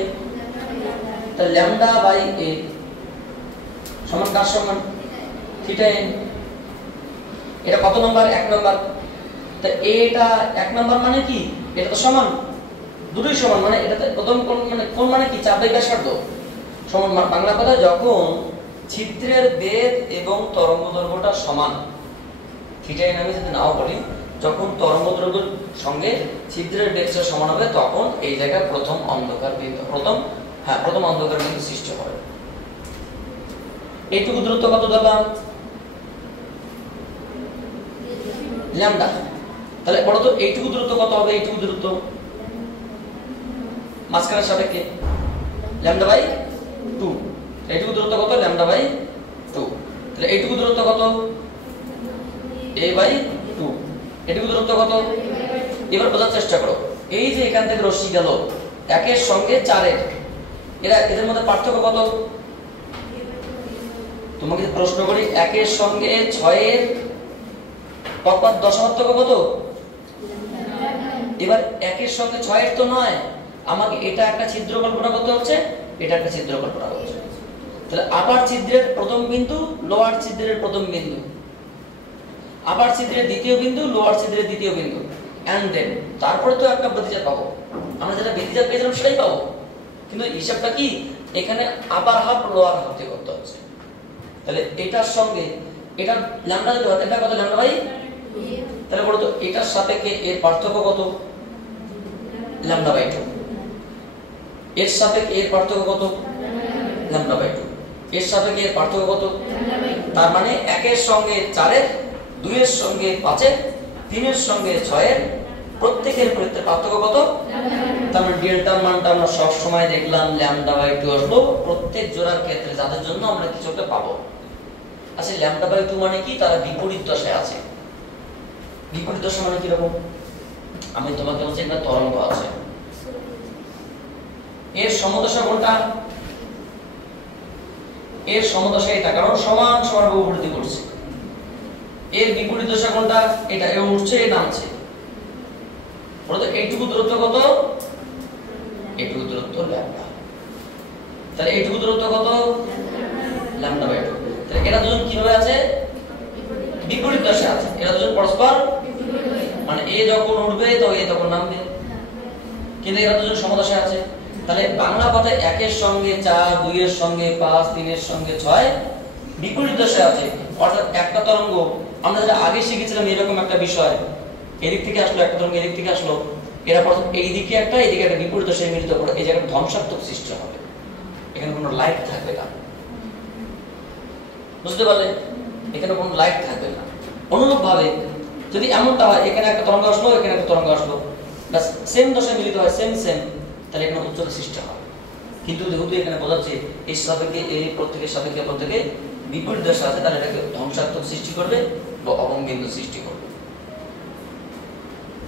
তাহলে ল্যামডা বাই a সমান কার সমান? Theta n। এটা কত নাম্বার? 1 নাম্বার। তা এটা 1 নাম্বার মানে কি? এটা তো সমান, দুটোই সমান, মানে এটাতে প্রথম কোণ মানে কি? চাপ বাই ব্যাসার্ধ সমান। বাংলা কথা, যখন ছিদ্রের বেধ এবং তরঙ্গদৈর্ঘ্যটা সমান, থিটা n আমি যদি নাও বলি, যখন তরঙ্গদৈর্ঘ্যের সঙ্গে ছিদ্রের বেগটা সমান হবে তখন এই জায়গায় প্রথম অন্ধকার বিন্দু সৃষ্টি হবে। এইটুকু দূরত্ব কত ধরলাম? ল্যামডা। তাহলে বলো তো এইটুকু দূরত্ব কত হবে? এইটুকু দূরত্ব মাঝখানের সাপেক্ষে ল্যামডা বাই 2। এইটুকু দূরত্ব কত? Lambda by 2। তাহলে এইটুকু দূরত্ব কত? a by 2। এইটুকু দূরত্ব কত? এবার বোঝার চেষ্টা করো। এই যে এখান থেকে রশ্মি গেল 1 এর সঙ্গে 4 এর, এদের মধ্যে পার্থক্য কত? তোমাকে প্রশ্ন করি, 1 এর সঙ্গে 6 এর পরপর দশমাত্মক কত? এবার 1 এর সঙ্গে 6 এর তো নয়, আমাকে এটা একটা ছিদ্র কল্পনা করতে হচ্ছে, এটা একটা ছিদ্র কল্পনা করতে হচ্ছে। তাহলে আপার ছিদ্রের প্রথম বিন্দু, লোয়ার ছিদ্রের প্রথম বিন্দু, আপার ছিদ্রের দ্বিতীয় বিন্দু, লোয়ার ছিদ্রের দ্বিতীয় বিন্দু, এন্ড দেন তারপরে তো একটা ব্যতিজাত পাবো। আমরা যেটা ব্যতিজাত পেয়েছিলাম সেটাই পাবো, কিন্তু হিসাবটা কি? এখানে আপার হাফ লোয়ার হাফ দিয়ে করতে হচ্ছে। তাহলে এটার সঙ্গে এটা ল্যামডা যদি হয়, এটা কত? Lambda by. তাহলে বলো তো এটার সাপেক্ষে এর পার্থক্য কত? Lambda by 2। এর সাপেক্ষে এর পার্থক্য কত? Lambda by 2। এর সাপেক্ষে এর পার্থক্য কত? তার মানে 1 এর সঙ্গে 4 এর, 2 এর সঙ্গে 5 এর, 3 এর সঙ্গে 6 এর, প্রত্যেকের পার্থক্য কত? তার মানে ডেল্টার মানটা আমরা সব সময় দেখলাম ল্যামডা বাই 2 আসলো প্রত্যেক জোড়ার ক্ষেত্রে, যাদের জন্য আমরা কিছু একটা পাবো। আচ্ছা ল্যামডা বাই 2 মানে কি? তারা বিপরীত দশায় আছে। বিপরীত দশা মানে কি রকম? আমি তোমাকে বলছি একটা তরঙ্গ আছে, এর সমদশা কোনটা? এর সমদশা এটা, কারণ সমান সমান বিপরীত করছে। এর বিপরীত দশা কোনটা? এটা, এ উঠছে এ নামছে। বলতো এইটুকু দূরত্ব কত? এইটুকু দূরত্ব ল্যামডা। তাহলে এইটুকু দূরত্ব কত? Lambda by 2। তাহলে এরা দুজন কিভাবে আছে? বিপরীত দশায় আছে। এরা দুজন পরস্পর, মানে এ যখন উঠবে তো এ তখন নামবে, কিন্তু এরা দুজন সমদশায় আছে। তাহলে বাংলা কথায় 1 এর সঙ্গে 4, 2 এর সঙ্গে 5, 3 এর সঙ্গে 6 বিপরীত দশায় আছে। অর্থাৎ একটা তরঙ্গ, আমরা যেটা আগে শিখেছিলাম এরকম একটা বিষয়, এদিক থেকে আসলো একটা তরঙ্গ, এদিক থেকে আসলো, এরা প্রথম এইদিকে একটা, এইদিকে একটা বিপরীত দশায় মিলিত করে এই জায়গায় ধ্বংসাত্মক সৃষ্টি হবে। এখানে কোনো লাইট থাকবে না, বুঝতে পারলে? এখানে কোনো লাইট থাকবে না। অনুরূপ ভাবে যদি এমনটা হয়, এখানে একটা তরঙ্গ আসলো, এখানে একটা তরঙ্গ আসলো, বাস সেম দশায় মিলিত হয়, সেম, তাহলে এখানে উচ্চতা সৃষ্টি হয়। কিন্তু যেহেতু এখানে বোঝাচ্ছে এই সাপেক্ষে এই প্রত্যেকের সাপেক্ষে প্রত্যেকে বিপরীত দশা আছে, তাহলে এটাকে ধ্বংসাত্মক সৃষ্টি করবে বা অবঙ্গিন্দু সৃষ্টি করবে।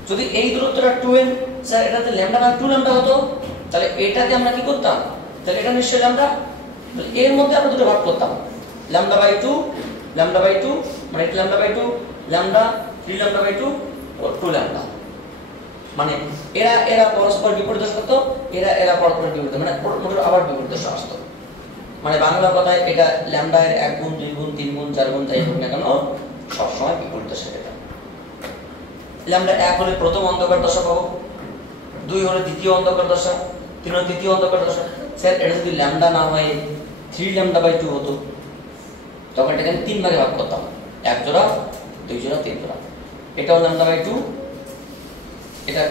যদি এই দূরত্বটা 2n, স্যার এটাতে ল্যামডা না 2 ল্যামডা হতো, তাহলে এটাকে আমরা কি করতাম? তাহলে এটা নিশ্চয়ই ল্যামডা, তাহলে এর মধ্যে আমরা দুটো ভাগ করতাম, ল্যামডা বাই 2 মানে এটা lambda by 2, lambda 3 lambda by 2 ও 2 ল্যামডা। মানে এরা পরস্পর বিপরীত দশা হতো, এরা পরস্পর বিপরীত, মানে আবার বিপরীত দশা আসতো। মানে বাংলা কথায় এটা ল্যামডা এর 1 গুণ, 2 গুণ, 3 গুণ, 4 গুণ যাই হোক না কেন, সবসময় বিপরীত দশা এটা। ল্যামডা 1 হলে প্রথম অন্ধকার দশা পাবো, 2 হলে দ্বিতীয় অন্ধকার দশা, 3 হলে তৃতীয় অন্ধকার দশা। স্যার এটা যদি ল্যামডা না হয় 3 ল্যামডা বাই 2 হতো, তখন এটাকে আমি 3 ভাগে ভাগ করতাম, 1 জোড়া, 2 জোড়া, 3 জোড়া। এটাও ল্যামডা বাই 2, এটা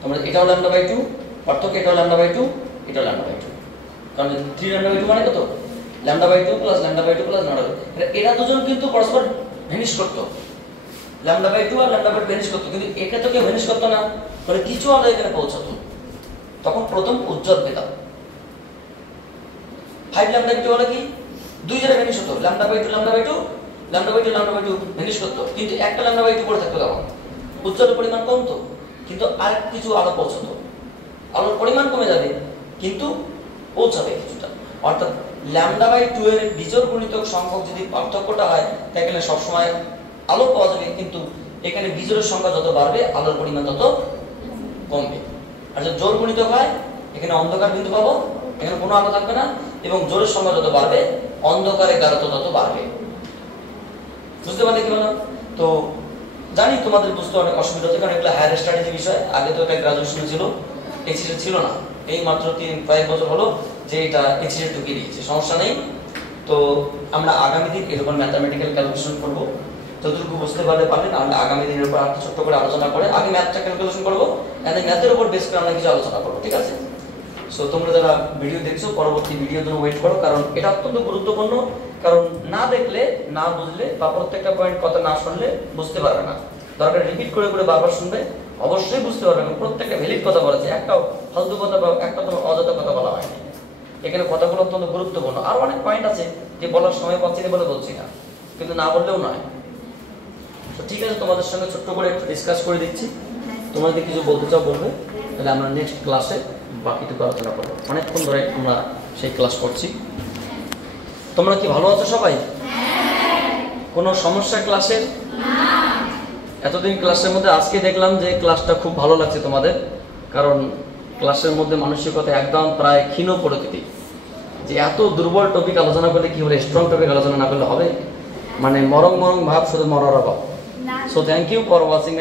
তোমরা এটাও ল্যামডা বাই 2, পার্থক্য এটাও ল্যামডা বাই 2, এটাও ল্যামডা বাই 2, কারণ 3 ল্যামডা বাই 2 মানে কত? Lambda by 2 plus lambda by 2 plus lambda by 2। এরা দুজন কিন্তু পরস্পর ভ্যানিশ করতো, ল্যামডা বাই 2 আর ল্যামডা বাই 2 ভ্যানিশ করতো, কিন্তু এটা তো কেউ ভ্যানিশ করতো না, মানে কিছু আলো এখানে পৌঁছাতো। তখন প্রথম উজ্জ্বল পেতাম। 5 ল্যামডা বাই 2 হলো কি 2 জায়গায় ভ্যানিশ হতো, lambda by 2 lambda by 2 lambda by 2 lambda by 2 vanish করতো, কিন্তু একটা ল্যামডা বাই 2 পড়ে থাকতো কেমন, উজ্জ্বলের পরিমাণ কমতো, কিন্তু আর কিছু আলো পৌঁছতো, আলোর পরিমাণ কমে যাবে কিন্তু পৌঁছাবে কিছুটা। অর্থাৎ ল্যামডা বাই 2 এর বিজোড় গুণিতক সংখ্যক যদি পার্থক্যটা হয় তাহলে সবসময় আলো পাওয়া যাবে, কিন্তু এখানে বিজোড়ের সংখ্যা যত বাড়বে আলোর পরিমাণ তত কমবে। আর যদি জোড় গুণিতক হয় এখানে অন্ধকার বিন্দু পাবো, এখানে কোনো আলো থাকবে না, এবং জোড়ের সংখ্যা যত বাড়বে অন্ধকারের গাঢ়তা তত বাড়বে। বুঝতে পারলে কি বলো? তো জানি তোমাদের বুঝতে অনেক অসুবিধা হচ্ছে, কারণ এগুলো হায়ার স্টাডিজের বিষয়। আগে তো এটা গ্রাজুয়েশনে ছিল, এক্সিডেন্ট ছিল না, এই মাত্র 3-5 বছর হলো যে এটা এক্সিডেন্ট ঢুকিয়ে দিয়েছে, সমস্যা নেই। তো আমরা আগামী দিন এরকম ম্যাথামেটিক্যাল ক্যালকুলেশন করবো, যতটুকু বুঝতে পারলে পারলেন। আমরা আগামী দিনের উপর আরেকটু ছোট্ট করে আলোচনা করে আগে ম্যাথটা ক্যালকুলেশন করবো, এন্ড ম্যাথের উপর বেস করে আমরা কিছু আলোচনা করবো, ঠিক আছে? সো তোমরা যারা ভিডিও দেখছো পরবর্তী ভিডিওর জন্য ওয়েট করো, কারণ এটা অত্যন্ত গুরুত্বপূর্ণ। কারণ না দেখলে, না বুঝলে বা প্রত্যেকটা পয়েন্ট কথা না শুনলে বুঝতে পারবে না। দরকার রিপিট করে করে বারবার শুনবে, অবশ্যই বুঝতে পারবে। প্রত্যেকটা ভ্যালিড কথা বলেছে, একটা ফালতু কথা বা একটা কোনো অযথা কথা বলা হয়নি। এখানে কথাগুলো অত্যন্ত গুরুত্বপূর্ণ। আর অনেক পয়েন্ট আছে যে বলার সময় পাচ্ছি না বলে বলছি না, কিন্তু না বললেও নয়। তো ঠিক আছে, তোমাদের সঙ্গে ছোট্ট করে একটু ডিসকাস করে দিচ্ছি। তোমরা যদি কিছু বলতে চাও বলবে, তাহলে আমরা নেক্সট ক্লাসে বাকিটুকু আলোচনা করবো। অনেকক্ষণ ধরে আমরা সেই ক্লাস করছি। তোমরা কি ভালো আছো সবাই? কোনো সমস্যা ক্লাসের? এতদিন ক্লাসের মধ্যে আজকে দেখলাম যে ক্লাসটা খুব ভালো লাগছে তোমাদের, কারণ ক্লাসের মধ্যে মানসিকতা একদম প্রায় ক্ষীণ প্রকৃতি। যে এত দুর্বল টপিক আলোচনা করলে কি হলে, স্ট্রং টপিক আলোচনা না করলে হবে? মানে মরং মরং ভাব, শুধু মরার অভাব। So thank you for watching.